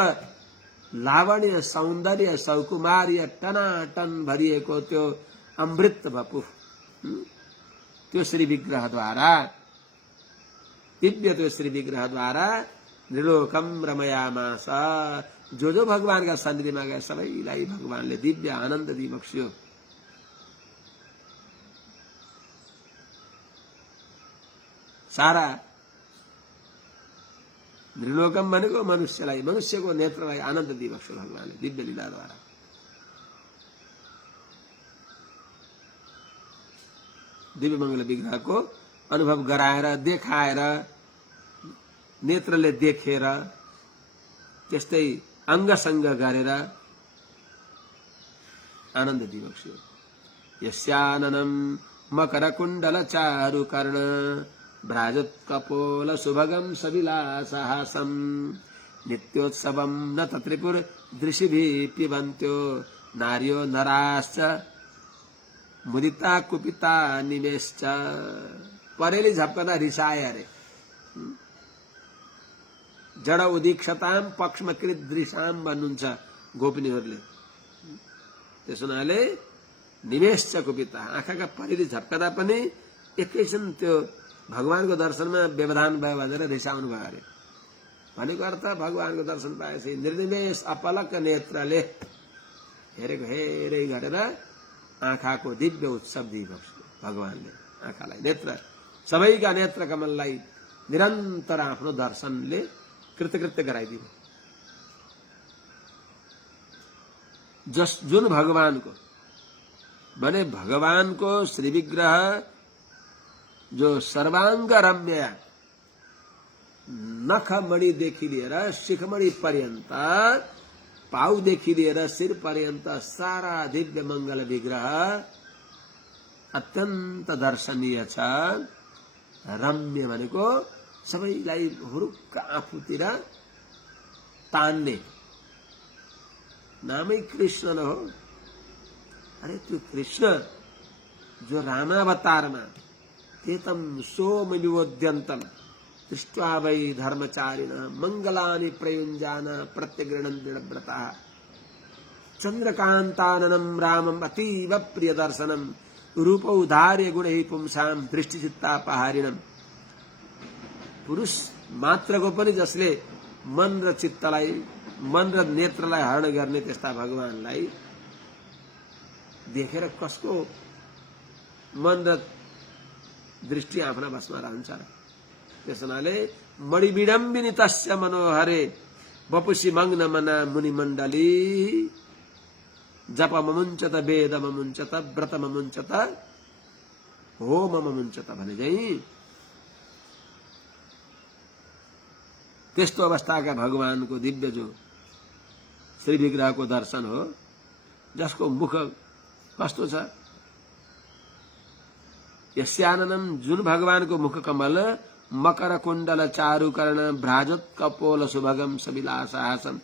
लावण्य सौन्दर्य सौकुमार्य टनाटन भरिएको त्यो अमृत वपु, त्यो श्री विग्रहद्वारा, दिव्य त्यो श्री विग्रहद्वारा नृलोकम रमयामास। जो भगवानका सन्निधिमा गए सबैलाई भगवानले दिव्य आनन्द दिइबक्स्यो। सारा नृलोकम भनेको मनुष्यलाई, मनुष्यको नेत्रलाई आनन्द दिइबक्स्यो भगवानले दिव्य लीलाद्वारा। दिव्य मंगल विग्रहको अनुभव गराएर, देखाएर, नेत्रले देखेर, त्यस्तै अंगसंग गरेर आनन्द दिइबक्स्यो। यस्याननम मकर कुण्डल चारु कर्ण भ्राजत्कपोल सुभगम सविलासहासम नित्योत्सवम न त्रिपुर दृशिभिः पिबन्त्यो नार्यो नराश्च मुदिता कुपिता निमेश्च। परेली झपकदा रिसाए अरे जड उदीक्षताम पक्षमकृत दृशाम भन्नुहुन्छ गोपिनीहरूले। त्यसो हुनाले निमेश्च कुपिता आँखाका परेली झपकदा पनि एकैछिन त्यो भगवानको दर्शनमा व्यवधान भयो भनेर रिसाउनु भयो अरे। भनेको अर्थ भगवानको दर्शन पाएपछि निर्निमेष अपलक नेत्रले हेरेको हेरै गरेर आँखाको दिव्य उत्सव दिइबक्स्यो भगवानले। आँखालाई नेत्र सबैका नेत्र कमललाई निरन्तर आफ्नो दर्शनले कृतकृत्य गराइदियो। जुन भगवानको भने भगवानको श्री विग्रह जो सर्वांग रम्य नखमणिदेखि लिएर शिखमणि पर्यन्त पाउदेखि लिएर शिर पर्यन्त सारा दिव्य मंगल विग्रह अत्यन्त दर्शनीय छ। रम्य भनेको सबैलाई हुरुक्क आफूतिर तान्ने नामै कृष्ण न हो। अरे त्यो कृष्ण जो रामावतारमा तेतम सोमनिवोद्यन्तम दृष्ट्वा वै धर्मचारिण मंगलानि प्रयुञ्जान प्रत्यगृह्णन् दृढव्रताः चन्द्रकान्ताननं रामम् अतीव प्रियदर्शनम् रूपौधार्य गुणैः पुंसां दृष्टिचित्तापहारिणम्। पुरुष मात्रको पनि जसले मन र चित्तलाई मन र नेत्रलाई हरण गर्ने त्यस्ता भगवानलाई देखेर कसको मन र दृष्टि आफ्ना बसमा रहन्छ। त्यस हुनाले मणिविडम्बिनी तस्य मनोहरे वपुषि मग्न मना मुनि मण्डली जप ममुञ्चत वेद ममुञ्चत व्रत ममुञ्चत होम ममुञ्चत भने चाहिँ त्यस्तो अवस्थाका भगवानको दिव्य जो श्री विग्रहको दर्शन हो जसको मुख कस्तो छ। यस्याननम जुन भगवानको मुख कमल मकर कुण्डल चारुकर्ण भ्राजोत्कपोल सुभगम सविलासहासम।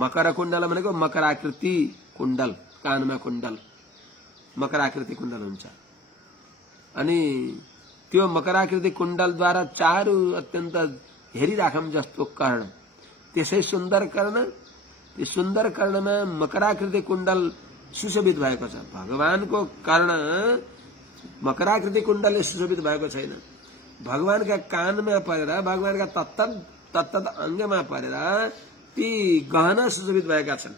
मकर कुण्डल भनेको मकराकृति कुण्डल कानमा कुण्डल मकराकृति कुण्डल हुन्छ। अनि त्यो मकराकृति कुण्डलद्वारा चारु अत्यन्त हेरिराखम जस्तो कर्ण त्यसै सुन्दर कर्ण त्यो सुन्दर कर्णमा मकराकृति कुण्डल सुशोभित भएको छ। भगवानको कर्ण मकराकृति कुण्डलले सुशोभित भएको छैन। भगवानका कानमा परेर भगवानका तत्त अंगमा परेर ती गहना सुशोभित भएका छन्।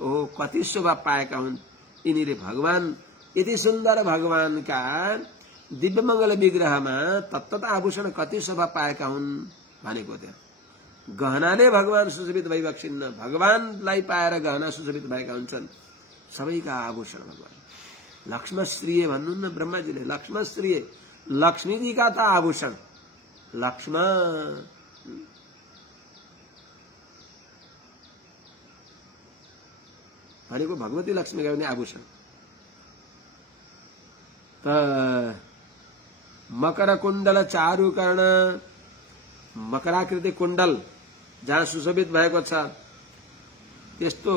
ओहो कति शोभा पाएका हुन् यिनीले। भगवान यति सुन्दर भगवानका दिव्य मंगल विग्रहमा तत्त आभूषण कति शोभा पाएका हुन् भनेको त्यहाँ गहनाले भगवान सुशोभित भइबक्सिन्न। भगवानलाई पाएर गहना सुशोभित भएका हुन्छन् सबैका आभूषण भगवान। लक्ष्मश्रिय भन्नुहुन्न ब्रह्माजीले लक्ष्मश्रिय लक्ष्मीजीका त आभूषण लक्ष्म भनेको भगवती लक्ष्मीका पनि आभूषण। त मकर कुण्डल चारुकर्ण मकराकृति कुण्डल जहाँ सुशोभित भएको छ त्यस्तो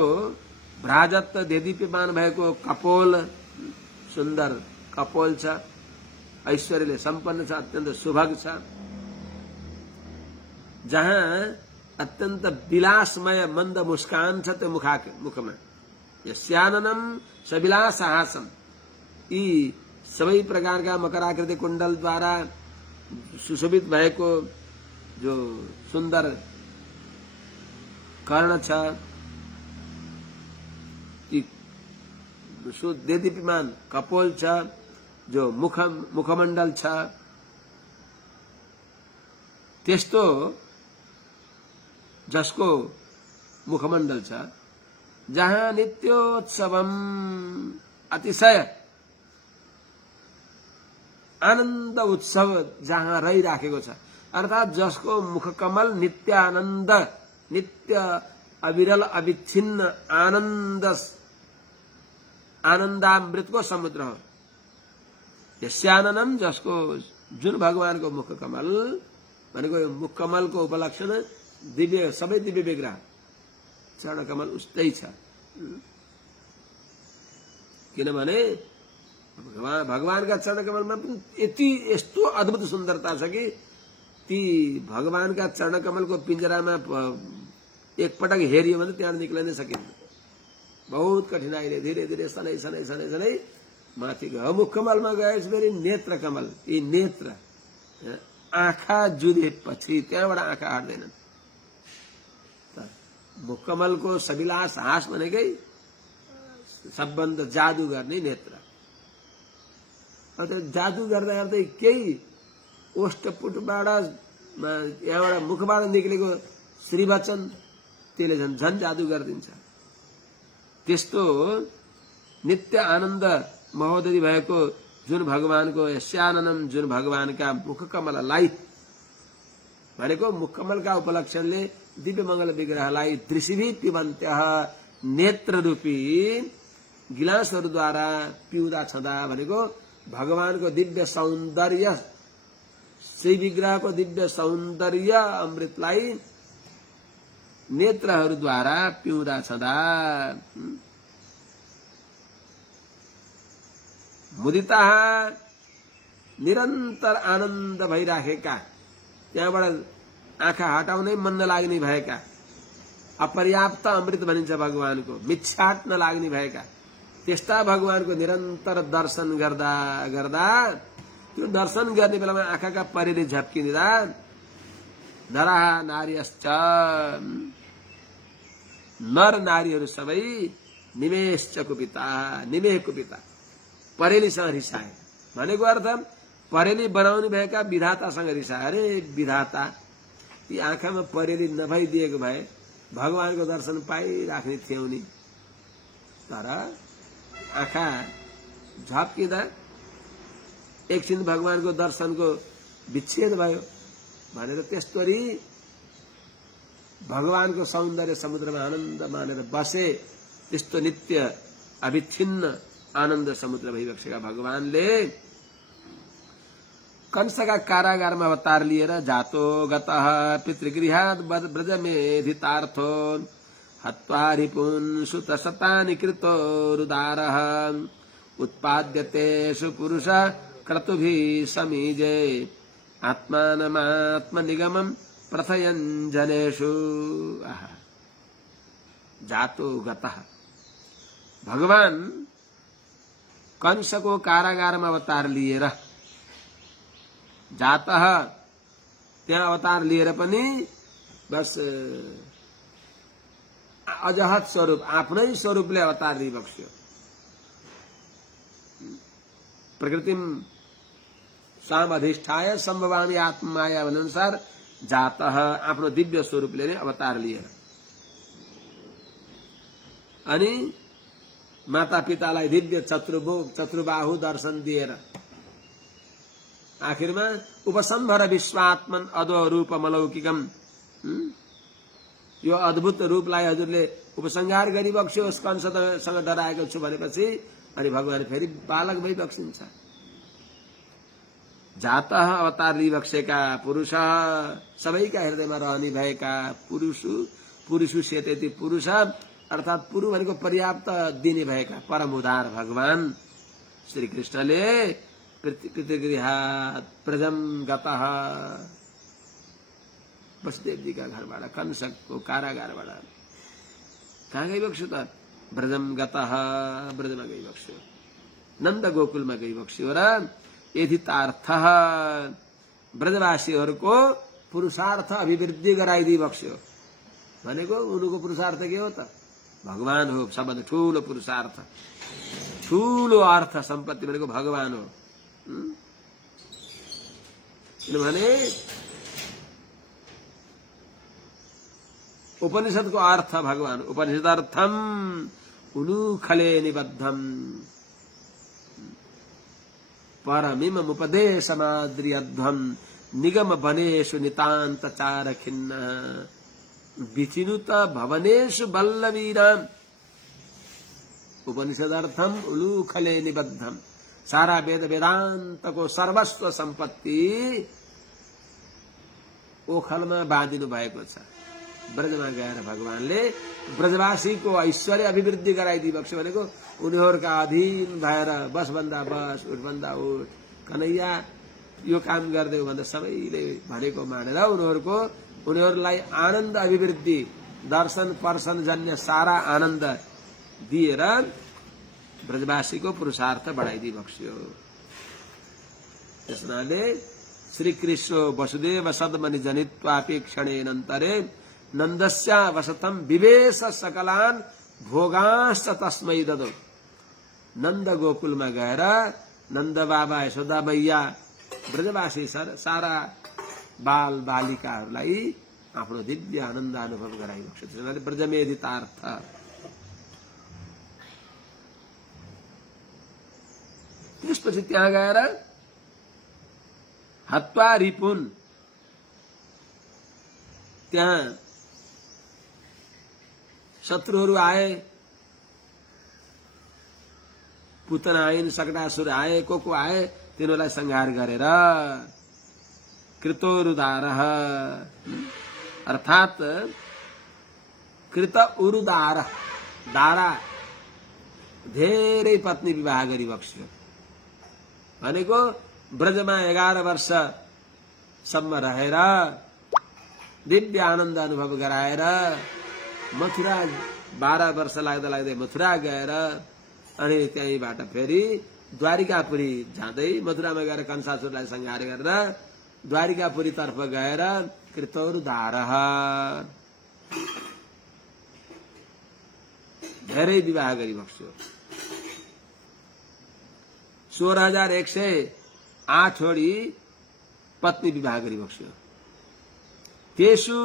भ्राजत्त देदीप्यमान भएको कपोल सुन्दर कपोल छ ऐश्वर्यले सम्पन्न छ अत्यन्त सुभग छ। जहाँ अत्यन्त विलासमय मन्द मुस्कान छ त्यो मुखमा। यस्याननम सविलासहासम यी सबै प्रकारका मकराकृति कुण्डलद्वारा सुशोभित भएको जो सुन्दर कर्ण छ देदीप्यमान कपोल छ जो मुखमण्डल छ त्यस्तो जसको मुखमण्डल छ जहाँ नित्योत्सवम अतिशय आनन्द उत्सव जहाँ रहिराखेको छ अर्थात जसको मुखकमल नित्य आनन्द नित्य अविरल अविच्छिन्न आनन्दामृतको समुद्र हो। यस्याननम जसको जुन भगवानको मुख कमल भनेको मुख कमलको उपलक्षण दिव्य सबै दिव्य विग्रह चरण कमल उस्तै छ। किनभने भगवानका चरण कमलमा पनि यस्तो अद्भुत सुन्दरता छ कि ती भगवानका चरण कमलको पिंजरामा एकपटक हेरियो भने त्यहाँ निक्लिन सकिन्न। बहुत कठिनाइले धीरे धीरे सनै सनै सनै सनै माथि गयो। मुख कमलमा गएपछि नेत्र कमल, यी नेत्र आँखा जुधेपछि त्यहाँबाट आँखा हट्दैनन्। मुख कमलको सविलास हाँस भनेकै सबभन्दा जादु गर्ने नेत्र। जादु गर्दा गर्दै केही ओष्टपुटबाट यहाँबाट मुखबाट निक्लेको श्रीवचन त्यसले झन् जादु गरिदिन्छ। त्यस्तो नित्य आनन्द महोदय भएको जुन भगवानको यस्याननम जुन भगवानका मुखकमललाई भनेको मुखकमलका उपलक्षणले दिव्य मंगल विग्रहलाई दृशिभि पिबन्त्यः नेत्र रूपी गिलासहरूद्वारा पिउँदा छँदा भनेको भगवानको दिव्य सौन्दर्य श्री विग्रहको दिव्य सौन्दर्य अमृतलाई नेत्रहरूद्वारा पिउँदा छँदा मुदिता निरन्तर आनन्द भइराखेका, त्यहाँबाट आँखा हटाउनै मन नलाग्ने भएका, अपर्याप्त अमृत भनिन्छ भगवानको, मिच्छाट नलाग्ने भएका त्यस्ता भगवानको निरन्तर दर्शन गर्दा गर्दा त्यो दर्शन गर्ने बेलामा आँखाका परेले झप्किँदा नरः नार्यश्च नर नारीहरू सबै निमेश्च कुपिता, निमेह कुपिता परेलीसँग रिसाए भनेको अर्थ परेली बनाउने भएका विधातासँग रिसाए। अरे विधाता, यी आँखामा परेली नभइदिएको भए भगवानको दर्शन पाइराख्ने थियौ नि, तर आँखा झप्किँदा एकछिन भगवानको दर्शनको विच्छेद भयो भनेर त्यसरी भगवानको सौन्दर्य समुद्रमा आनन्द मानेर बसे। त्यस्तो नित्य अविच्छिन्न आनन्द समुद्र भइबसेका भगवानले कंसका कारागारमा अवतार लिएर जातो गतः पितृगृहात् ब्रजमेधितार्थो हत्वा रिपुन् सुतशतानि कृतोरुदारः उत्पाद्यतेषु पुरुष क्रतुभिः समीजे आत्मानमात्मनिगमं प्रथयन् जनेषु। जातो गतः भगवान कंसको कारागारमा अवतार लिएर जातः त्यहाँ अवतार लिएर पनि बस अजहत स्वरूप आफ्नै स्वरूपले अवतार लिइबक्स्यो। प्रकृतिम सामधिष्ठाय सम्भवामी आत्माया अनुसार जातः आफ्नो दिव्य स्वरूपले नै अवतार लिएर अनि माता पितालाई दिव्य चतुर्बाहु दर्शन दिएर आखिरमा उपसंहर विश्वात्मन अदो रूपमलौकिकम, यो अद्भुत रूपलाई हजुरले उपसंहार गरिबक्स्यो, कंससँग डराएको छु भनेपछि अनि भगवान फेरि बालक भइबक्सिन्छ। जातः अवतार लिइबक्सेका पुरुष सबैका हृदयमा रहने भएका पुरुषु सेतेति पुरुष अर्थात पुरु भनेको पर्याप्त दिने भएका परम उदार भगवान श्री कृष्णले पितृगृहात् ब्रजम गतः वसुदेवजीका घरबाट कंसको कारागारबाट कहाँ गइबक्स्यो त? ब्रजम गतः, ब्रजमा गइबक्स्यो, नन्द गोकुलमा गइबक्स्यो र यथितार्थः ब्रजवासीहरूको पुरुषार्थ अभिवृद्धि गराइदिइबक्स्यो। भनेको उनको पुरुषार्थ के हो त? भगवान हो सबभन्दा ठूलो पुरुषार्थ, ठूलो अर्थ सम्पत्ति भनेको भगवान हो। किनभने उपनिषदको अर्थ भगवान, उपनिषदर्थम उलूखले निबद्धम परमिममुपदेशमाद्रियध्वं निगम वनेषु नितान्त चार खिन्न विचिनुत भवनेषु वल्लवीनाम। उपनिषदर्थम उलूखले निबद्धम, सारा वेद वेदान्तको सर्वस्व सम्पत्ति ओखलमा बाँधिनु भएको छ। ब्रजमा गएर भगवानले ब्रजवासीको ऐश्वर्य अभिवृद्धि गराइदिबक्छ भनेको उनीहरूका अधीन भएर बसभन्दा बस, उठभन्दा उठ, कन्हैया यो काम गरिदेऊ भन्दा सबैले भनेको मानेर उनीहरूलाई आनन्द अभिवृद्धि, दर्शन पर्शन जन्य सारा आनन्द दिएर ब्रजवासीको पुरुषार्थ बढाइदिबक्स्यो। त्यसनाले श्री कृष्ण वसुदेव सद्मनि जनित्वापि क्षणेनन्तरे नन्दस्या वसतम विवेश सकलान भोगांश्च तस्मै ददौ। नन्द गोकुलमा गएर नन्द बाबा, यशोदा मैया, ब्रजवासी सारा बाल बालिकाहरूलाई आफ्नो दिव्य आनन्द अनुभव गराइबक्छ। त्यसैले ब्रजमेधितार्थ। त्यसपछि त्यहाँ गएर हत्वा रिपुन, त्यहाँ शत्रुहरू आए, पुतना आइन्, सकटासुर आए, को आए, तिनीहरूलाई संहार गरेर कृतोरुदारः अर्थात कृत उरुदार, दारा धेरै पत्नी विवाह गरिबक्स्यो भनेको ब्रजमा 11 वर्षसम्म रहेर दिव्य आनन्द अनुभव गराएर मथुरा 12 वर्ष लाग्दा लाग्दै मथुरा गएर अनि त्यहीबाट फेरि द्वारिकापुरी जाँदै मथुरामा गएर कंसासुरलाई संहार गरेर द्वारिकापुरी तर्फ गएर कृतोरुदारः धेरै विवाह गरिबक्स्यो। 16,108 वटी पत्नी विवाह गरिबक्स्यो। तेषु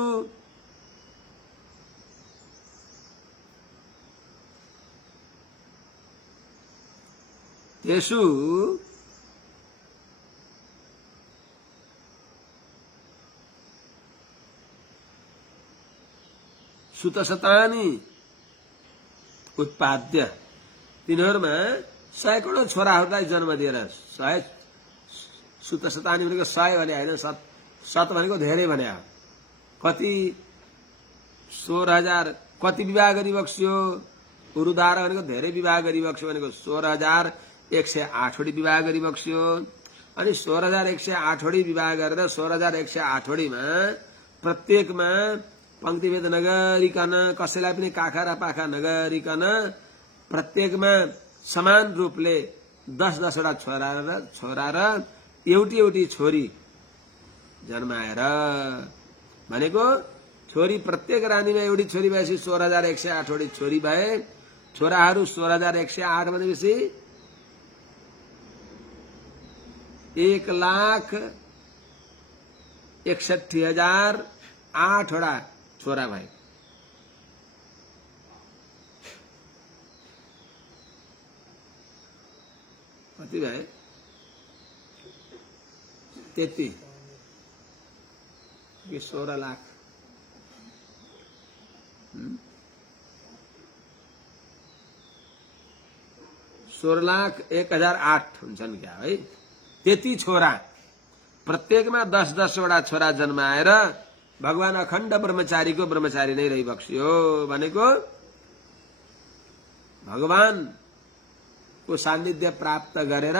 सुतशतानि उत्पाद्य, तिनीहरूमा सैकडौं छोराहरूलाई जन्म दिएर, 100 सुतशतानि भनेको 100 भने होइन, सत भनेको धेरै भने हो। कति 16,000 कति विवाह गरिबक्स्यो। उरुदार भनेको धेरै विवाह गरिबक्स्यो भनेको 16,108 वटी विवाह गरिबक्स्यो। अनि 16,108 वटी विवाह गरेर 16,108 वटीमा प्रत्येकमा पंक्तिभेद नगरिकन, कसैलाई पनि काखा र पाखा नगरिकन प्रत्येकमा समान रूपले 10-10 वटा छोरा र एउटी छोरी जन्माएर, भनेको छोरी प्रत्येक रानीमा एउटी छोरी भएपछि 16,108 वटी छोरी भए। छोराहरू 16,108 भनेपछि 1,61,008 वटा छोरा भए। कति भए? 33 कि 16 लाख? 16,01,008 हुन्छन् क्या है। त्यति छोरा, प्रत्येकमा 10-10 वटा छोरा जन्माएर भगवान अखण्ड ब्रह्मचारीको ब्रह्मचारी नै रहिबक्स्यो। भनेको भगवानको सान्निध्य प्राप्त गरेर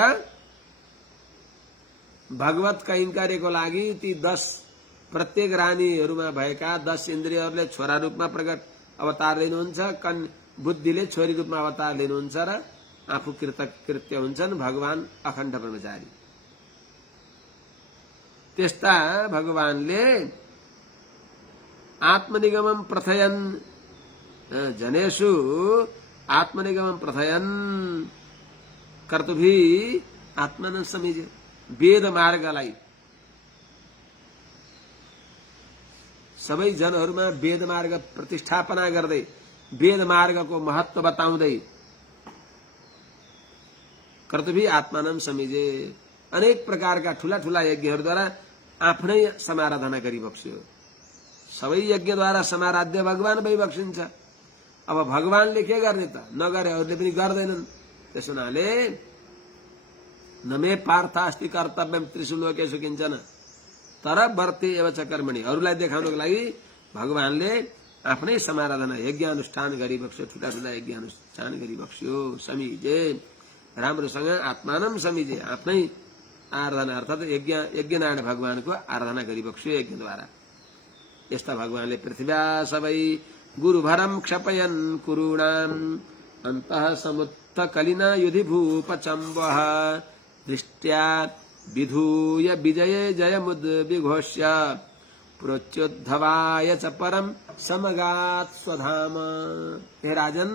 भगवत कैंकर्यको लागि ती 10 प्रत्येक रानीहरूमा भएका 10 इन्द्रियहरूले छोरा रूपमा प्रकट अवतार लिनुहुन्छ, बुद्धिले छोरी रूपमा अवतार लिनुहुन्छ र आफू कृतकृत्य हुन्छन् भगवान अखण्ड ब्रह्मचारी। त्यस्ता भगवानले आत्मनिगमं प्रथयन् जनेषु आत्मनिगमं प्रथयन् कर्तुभिः आत्मनं समीजे, वेद मार्गलाई सबै जनहरूमा वेद मार्ग प्रतिष्ठापना गर्दै वेद मार्गको महत्व बताउँदै कर्तुभिः आत्मानं समीजे, अनेक प्रकारका ठूला ठूला यज्ञहरूद्वारा आफ्नै समाराधना गरिबक्स्यो। सबै यज्ञद्वारा समाराध्य भगवान भइबक्सिन्छ। अब भगवानले के गर्ने त? नगरे अरूले पनि गर्दैनन्। त्यसो हुनाले न मे पार्थास्ति कर्तव्यम त्रिषु लोकेषु किञ्चन तर वर्ते एव च कर्मणि। अरूलाई देखाउनको लागि भगवानले आफ्नै समाराधना यज्ञ अनुष्ठान गरिबक्स्यो, ठुला ठुला यज्ञ अनुष्ठान गरिबक्स्यो। समिजे राम्रोसँग आत्मानम समिजे, आफ्नै आराधना अर्थात यज्ञ नारायण भगवानको आराधना गरिबक्स्यो यज्ञद्वारा। यस्ता भगवानले पृथ्व्या सबै गुरुभरम क्षपयन् कुरूणाम् अन्तः समुत्थ कलिना युधि भूपचम्बः दृष्ट्या विधूय विजये जयमुद्विघोष्य प्रोच्योद्धवाय च परम समगात स्वधाम। हे राजन,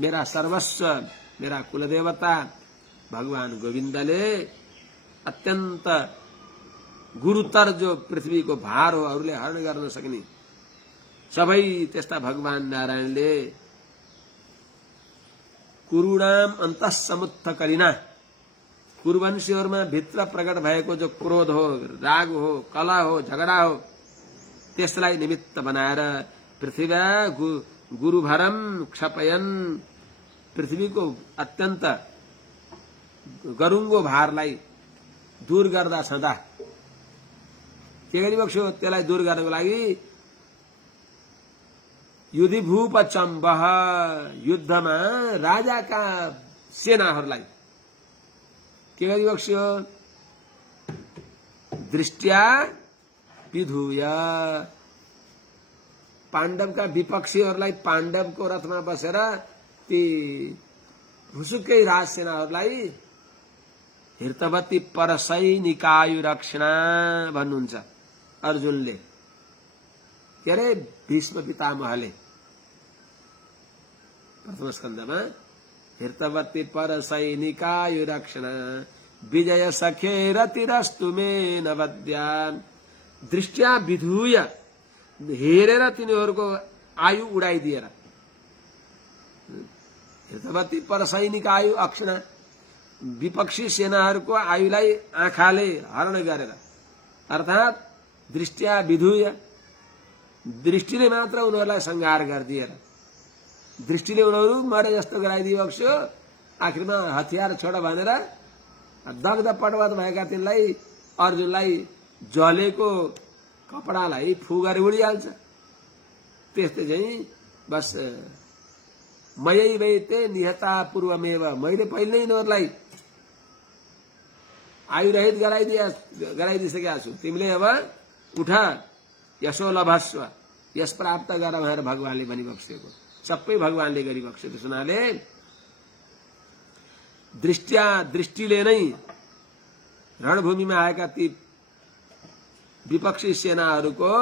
मेरा सर्वस्व, मेरा कुलदेवता भगवान गोविन्दले अत्यन्त गुरुतर जो पृथ्वीको भार हो, अरूले हरण गर्न सक्ने सबै त्यस्ता भगवान नारायणले कुरुणाम अन्तः समुत्थ कलिना, कुरुवंशीहरूमा भित्र प्रकट भएको जो क्रोध हो, राग हो, कला हो, झगडा हो, त्यसलाई निमित्त बनाएर पृथ्व्या गुरुभरम क्षपयन्, पृथ्वीको अत्यन्त गरुङ्गो भारलाई दूर गर्दा सदा के गरिबक्स्यो, त्यसलाई दूर गर्नको लागि युधि भूपचम्बः, युद्धमा राजाका सेनाहरूलाई के गरिबक्स्यो, दृष्ट्या विधूय, पाण्डवका विपक्षीहरूलाई पाण्डवको रथमा बसेर ती भुसुक्कै राजसेनाहरूलाई हृतवती परसैनिकायुरक्षणा भन्नुहुन्छ अर्जुनले, के अरे भीष्म पितामहले प्रथम स्कन्धमा हृतवती परसैनिकायुरक्षणा विजय सखे रतिरस्तु मे नवद्या। दृष्ट्या विधूय, हेरेर तिनीहरूको आयु उडाइदिएर, हृतवती परसैनिकायु अक्षणा, विपक्षी सेनाहरूको आयुलाई आँखाले हरण गरेर, अर्थात दृष्ट्या विधूय, दृष्टिले मात्र उनीहरूलाई संहार गरिदिएर, दृष्टिले उनीहरू मरे जस्तो गराइदिबक्स्यो। आखिरमा हतियार छोड भनेर दग्ध पटवत भएका तिनलाई अर्जुनलाई जलेको कपडालाई फू गरी उडिहाल्छ। त्यस्तै चाहिँ बस मयै वैते निहता पूर्वमेव, मैले पहिले नै यिनीहरूलाई आयुरहित गराइदिइसकेका छु, तिमीले अब उठ यसो लभस्व, यस प्राप्त गर भनेर भगवानले भनिबक्सेको, सबै भगवानले गरिबक्सेको सुनाले दृष्ट्या, दृष्टिले नै रणभूमिमा आएका ती विपक्षी सेनाहरूको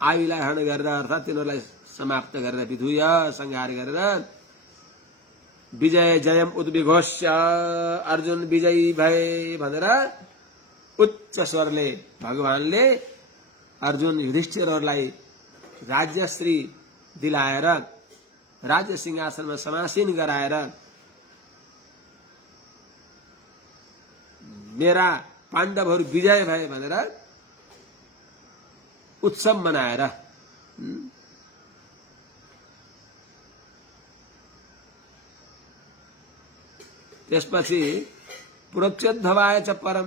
आयुलाई हरण गरेर, अर्थात तिनीहरूलाई समाप्त गरेर, विधुय संहार गरेर विजय जयम उद्विघोष्य, अर्जुन विजयी भए भनेर उच्च स्वरले भगवानले अर्जुन युधिष्ठिरहरूलाई राज्यश्री दिलाएर, राज्य सिंहासनमा समासीन गराएर, मेरा पाण्डवहरू विजय भए भनेर उत्सव मनाएर त्यसपछि प्रोच्योद्धवाय च परम,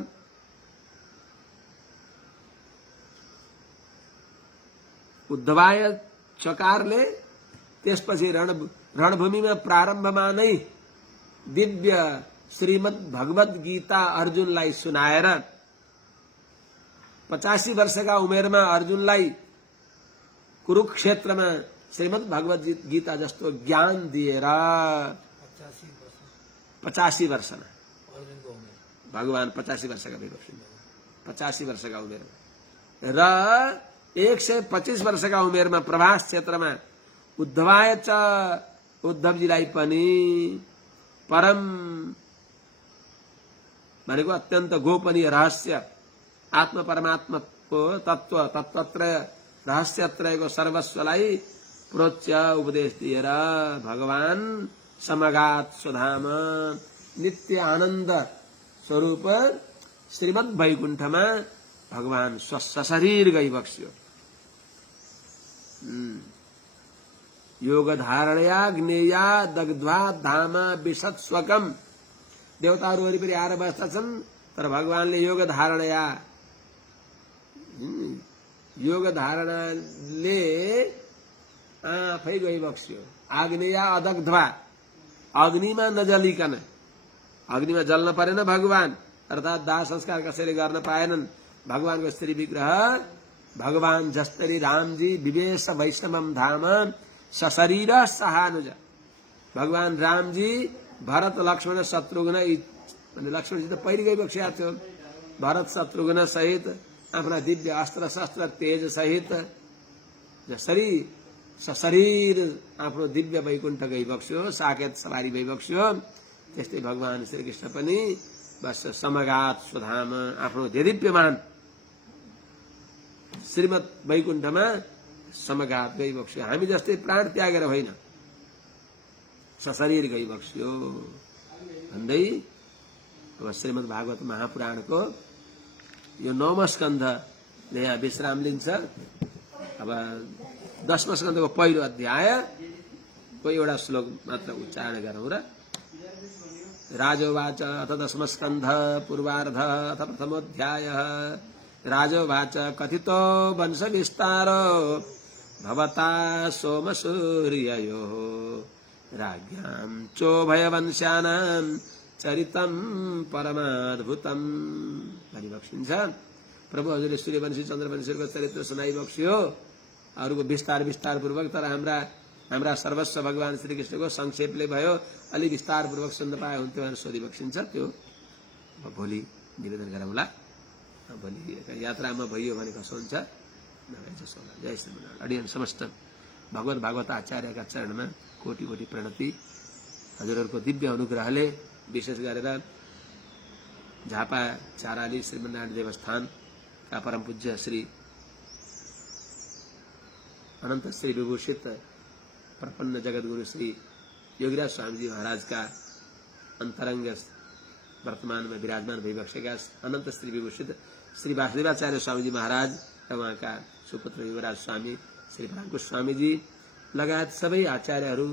उद्धवाय चकारले त्यसपछि रणभूमिमा प्रारम्भमा नै दिव्य श्रीमद् भगवत गीता अर्जुनलाई सुनाएर 85 वर्षका उमेरमा अर्जुनलाई कुरुक्षेत्रमा श्रीमद् भगवत गीता जस्तो ज्ञान दिएर 85 वर्षमा भगवान 85 वर्षका भइबक्सिन्, 85 वर्षका उमेरमा र 125 वर्षका उमेरमा प्रभास क्षेत्रमा उद्धवाय च, उद्धवजीलाई पनि परम भनेको अत्यन्त गोपनीय रहस्य, आत्म परमात्माको तत्व तत्वत्रय रहस्यत्रयको सर्वस्वलाई प्रोच्य उपदेश दिएर भगवान समगात स्वधाम, नित्य आनन्द स्वरूप श्रीमद् वैकुण्ठमा भगवान सशरीर गइबक्स्यो। योग धारणया ज्ञेया दग्ध्वा धाम विशत स्वकम देवताहरू वरिपरि आएर बस्दा छन्, तर भगवानले योग धारणया योग धारणाले आफै गइबक्स्यो। आग्नेया अदग्ध्वा, अग्निमा नजलिकन, अग्निमा जल्न परेन भगवान, अर्थात दाह संस्कार कसैले गर्न पाएनन्। भगवानको स्त्री विग्रह भगवान जस्तरी रामजी विवेश वैष्णवम धाम सशरीर सहानुज। भगवान रामजी भरत लक्ष्मण शत्रुघ्न, लक्ष्मणजी त पहिले गइबक्सेका थियो, भरत शत्रुघ्न सहित आफ्ना दिव्य अस्त्र शस्त्र तेज सहित जसरी सशरीर आफ्नो दिव्य वैकुण्ठ गइबक्स्यो, साकेत सवारी भइबक्स्यो, त्यस्तै भगवान श्रीकृष्ण पनि बस समगात स्वधाम आफ्नो देदीप्यमान श्रीमद वैकुण्ठमा समगात गइबक्स्यो। हामी जस्तै प्राण त्यागेर होइन, सशरीर गइबक्स्यो भन्दै अब श्रीमद् भागवत महापुराणको यो 9औं स्कन्धले यहाँ विश्राम लिन्छ। अब 10औं स्कन्धको पहिलो अध्यायको एउटा श्लोक मात्र उच्चारण गरौँ र। राजोवाच अथ 10मः स्कन्ध पूर्वार्ध अथ प्रथमोऽध्यायः। राजोवाच कथितो वंश विस्तारो भवता सोमसूर्ययोः राज्ञां चोभयवंश्यानां चरितं परमाद्भुतम् भनिबक्सिन्छ। प्रभु हजुरले सूर्यवंशी चन्द्रवंशीको चरित्र सुनाइबक्स्यो अरूको विस्तार विस्तार पूर्वक, तर हाम्रा सर्वस्व भगवान श्रीकृष्णको संक्षेपले भयो, अलि विस्तार पूर्वक सुन्न पाए हुन्थ्यो भनेर सोधिबक्सिन्छ। त्यो भोलि निवेदन गरौँला। भोलि यात्रामा भइयो भने कसो हुन्छ जसो होला। जय श्रीमन्नारायण। अडियन समस्त भगवत भागवत आचार्यका चरणमा कोटि कोटि प्रणति। हजुरहरूको दिव्य अनुग्रहले विशेष गरेर झापा चाराली श्रीमन्नारायण देवस्थानका परम पूज्य श्री अनंत श्री विभूषित प्रपन्न जगतगुरु श्री योगीराज स्वामीजी महाराजका अंतरंग वर्तमान में विराजमान भइबक्सेका अनंत श्री विभूषित श्री वासुदेवाचार्य स्वामीजी महाराज र उहाँका सुपुत्र युवराज स्वामी श्री प्राङ्कुश स्वामीजी लगायत सबै आचार्यहरू,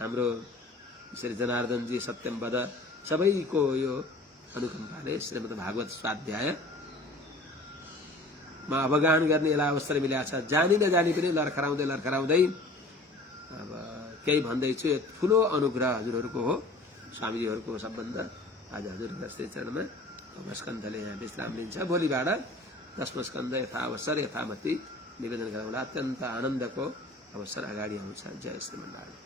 हाम्रो श्री जनार्दनजी सत्यमवद, सबैको यो अनुकम्पाले श्रीमद् भागवत स्वाध्यायमा अवगान गर्ने यसलाई अवसर मिलेको छ। जानी नजानी पनि लर्खराउँदै लर्खराउँदै अब केही भन्दैछु। यो ठुलो अनुग्रह हजुरहरूको हो, स्वामीजीहरूको सम्बन्ध। आज हजुरका श्री चरणमा 9औं स्कन्धले यहाँ विश्राम लिन्छ। भोलिबाट 10मो स्कन्ध यथावसर यथामति निवेदन गरौँला। अत्यन्त आनन्दको अवसर अगाडि आउँछ। जय श्रीमन्नारायण।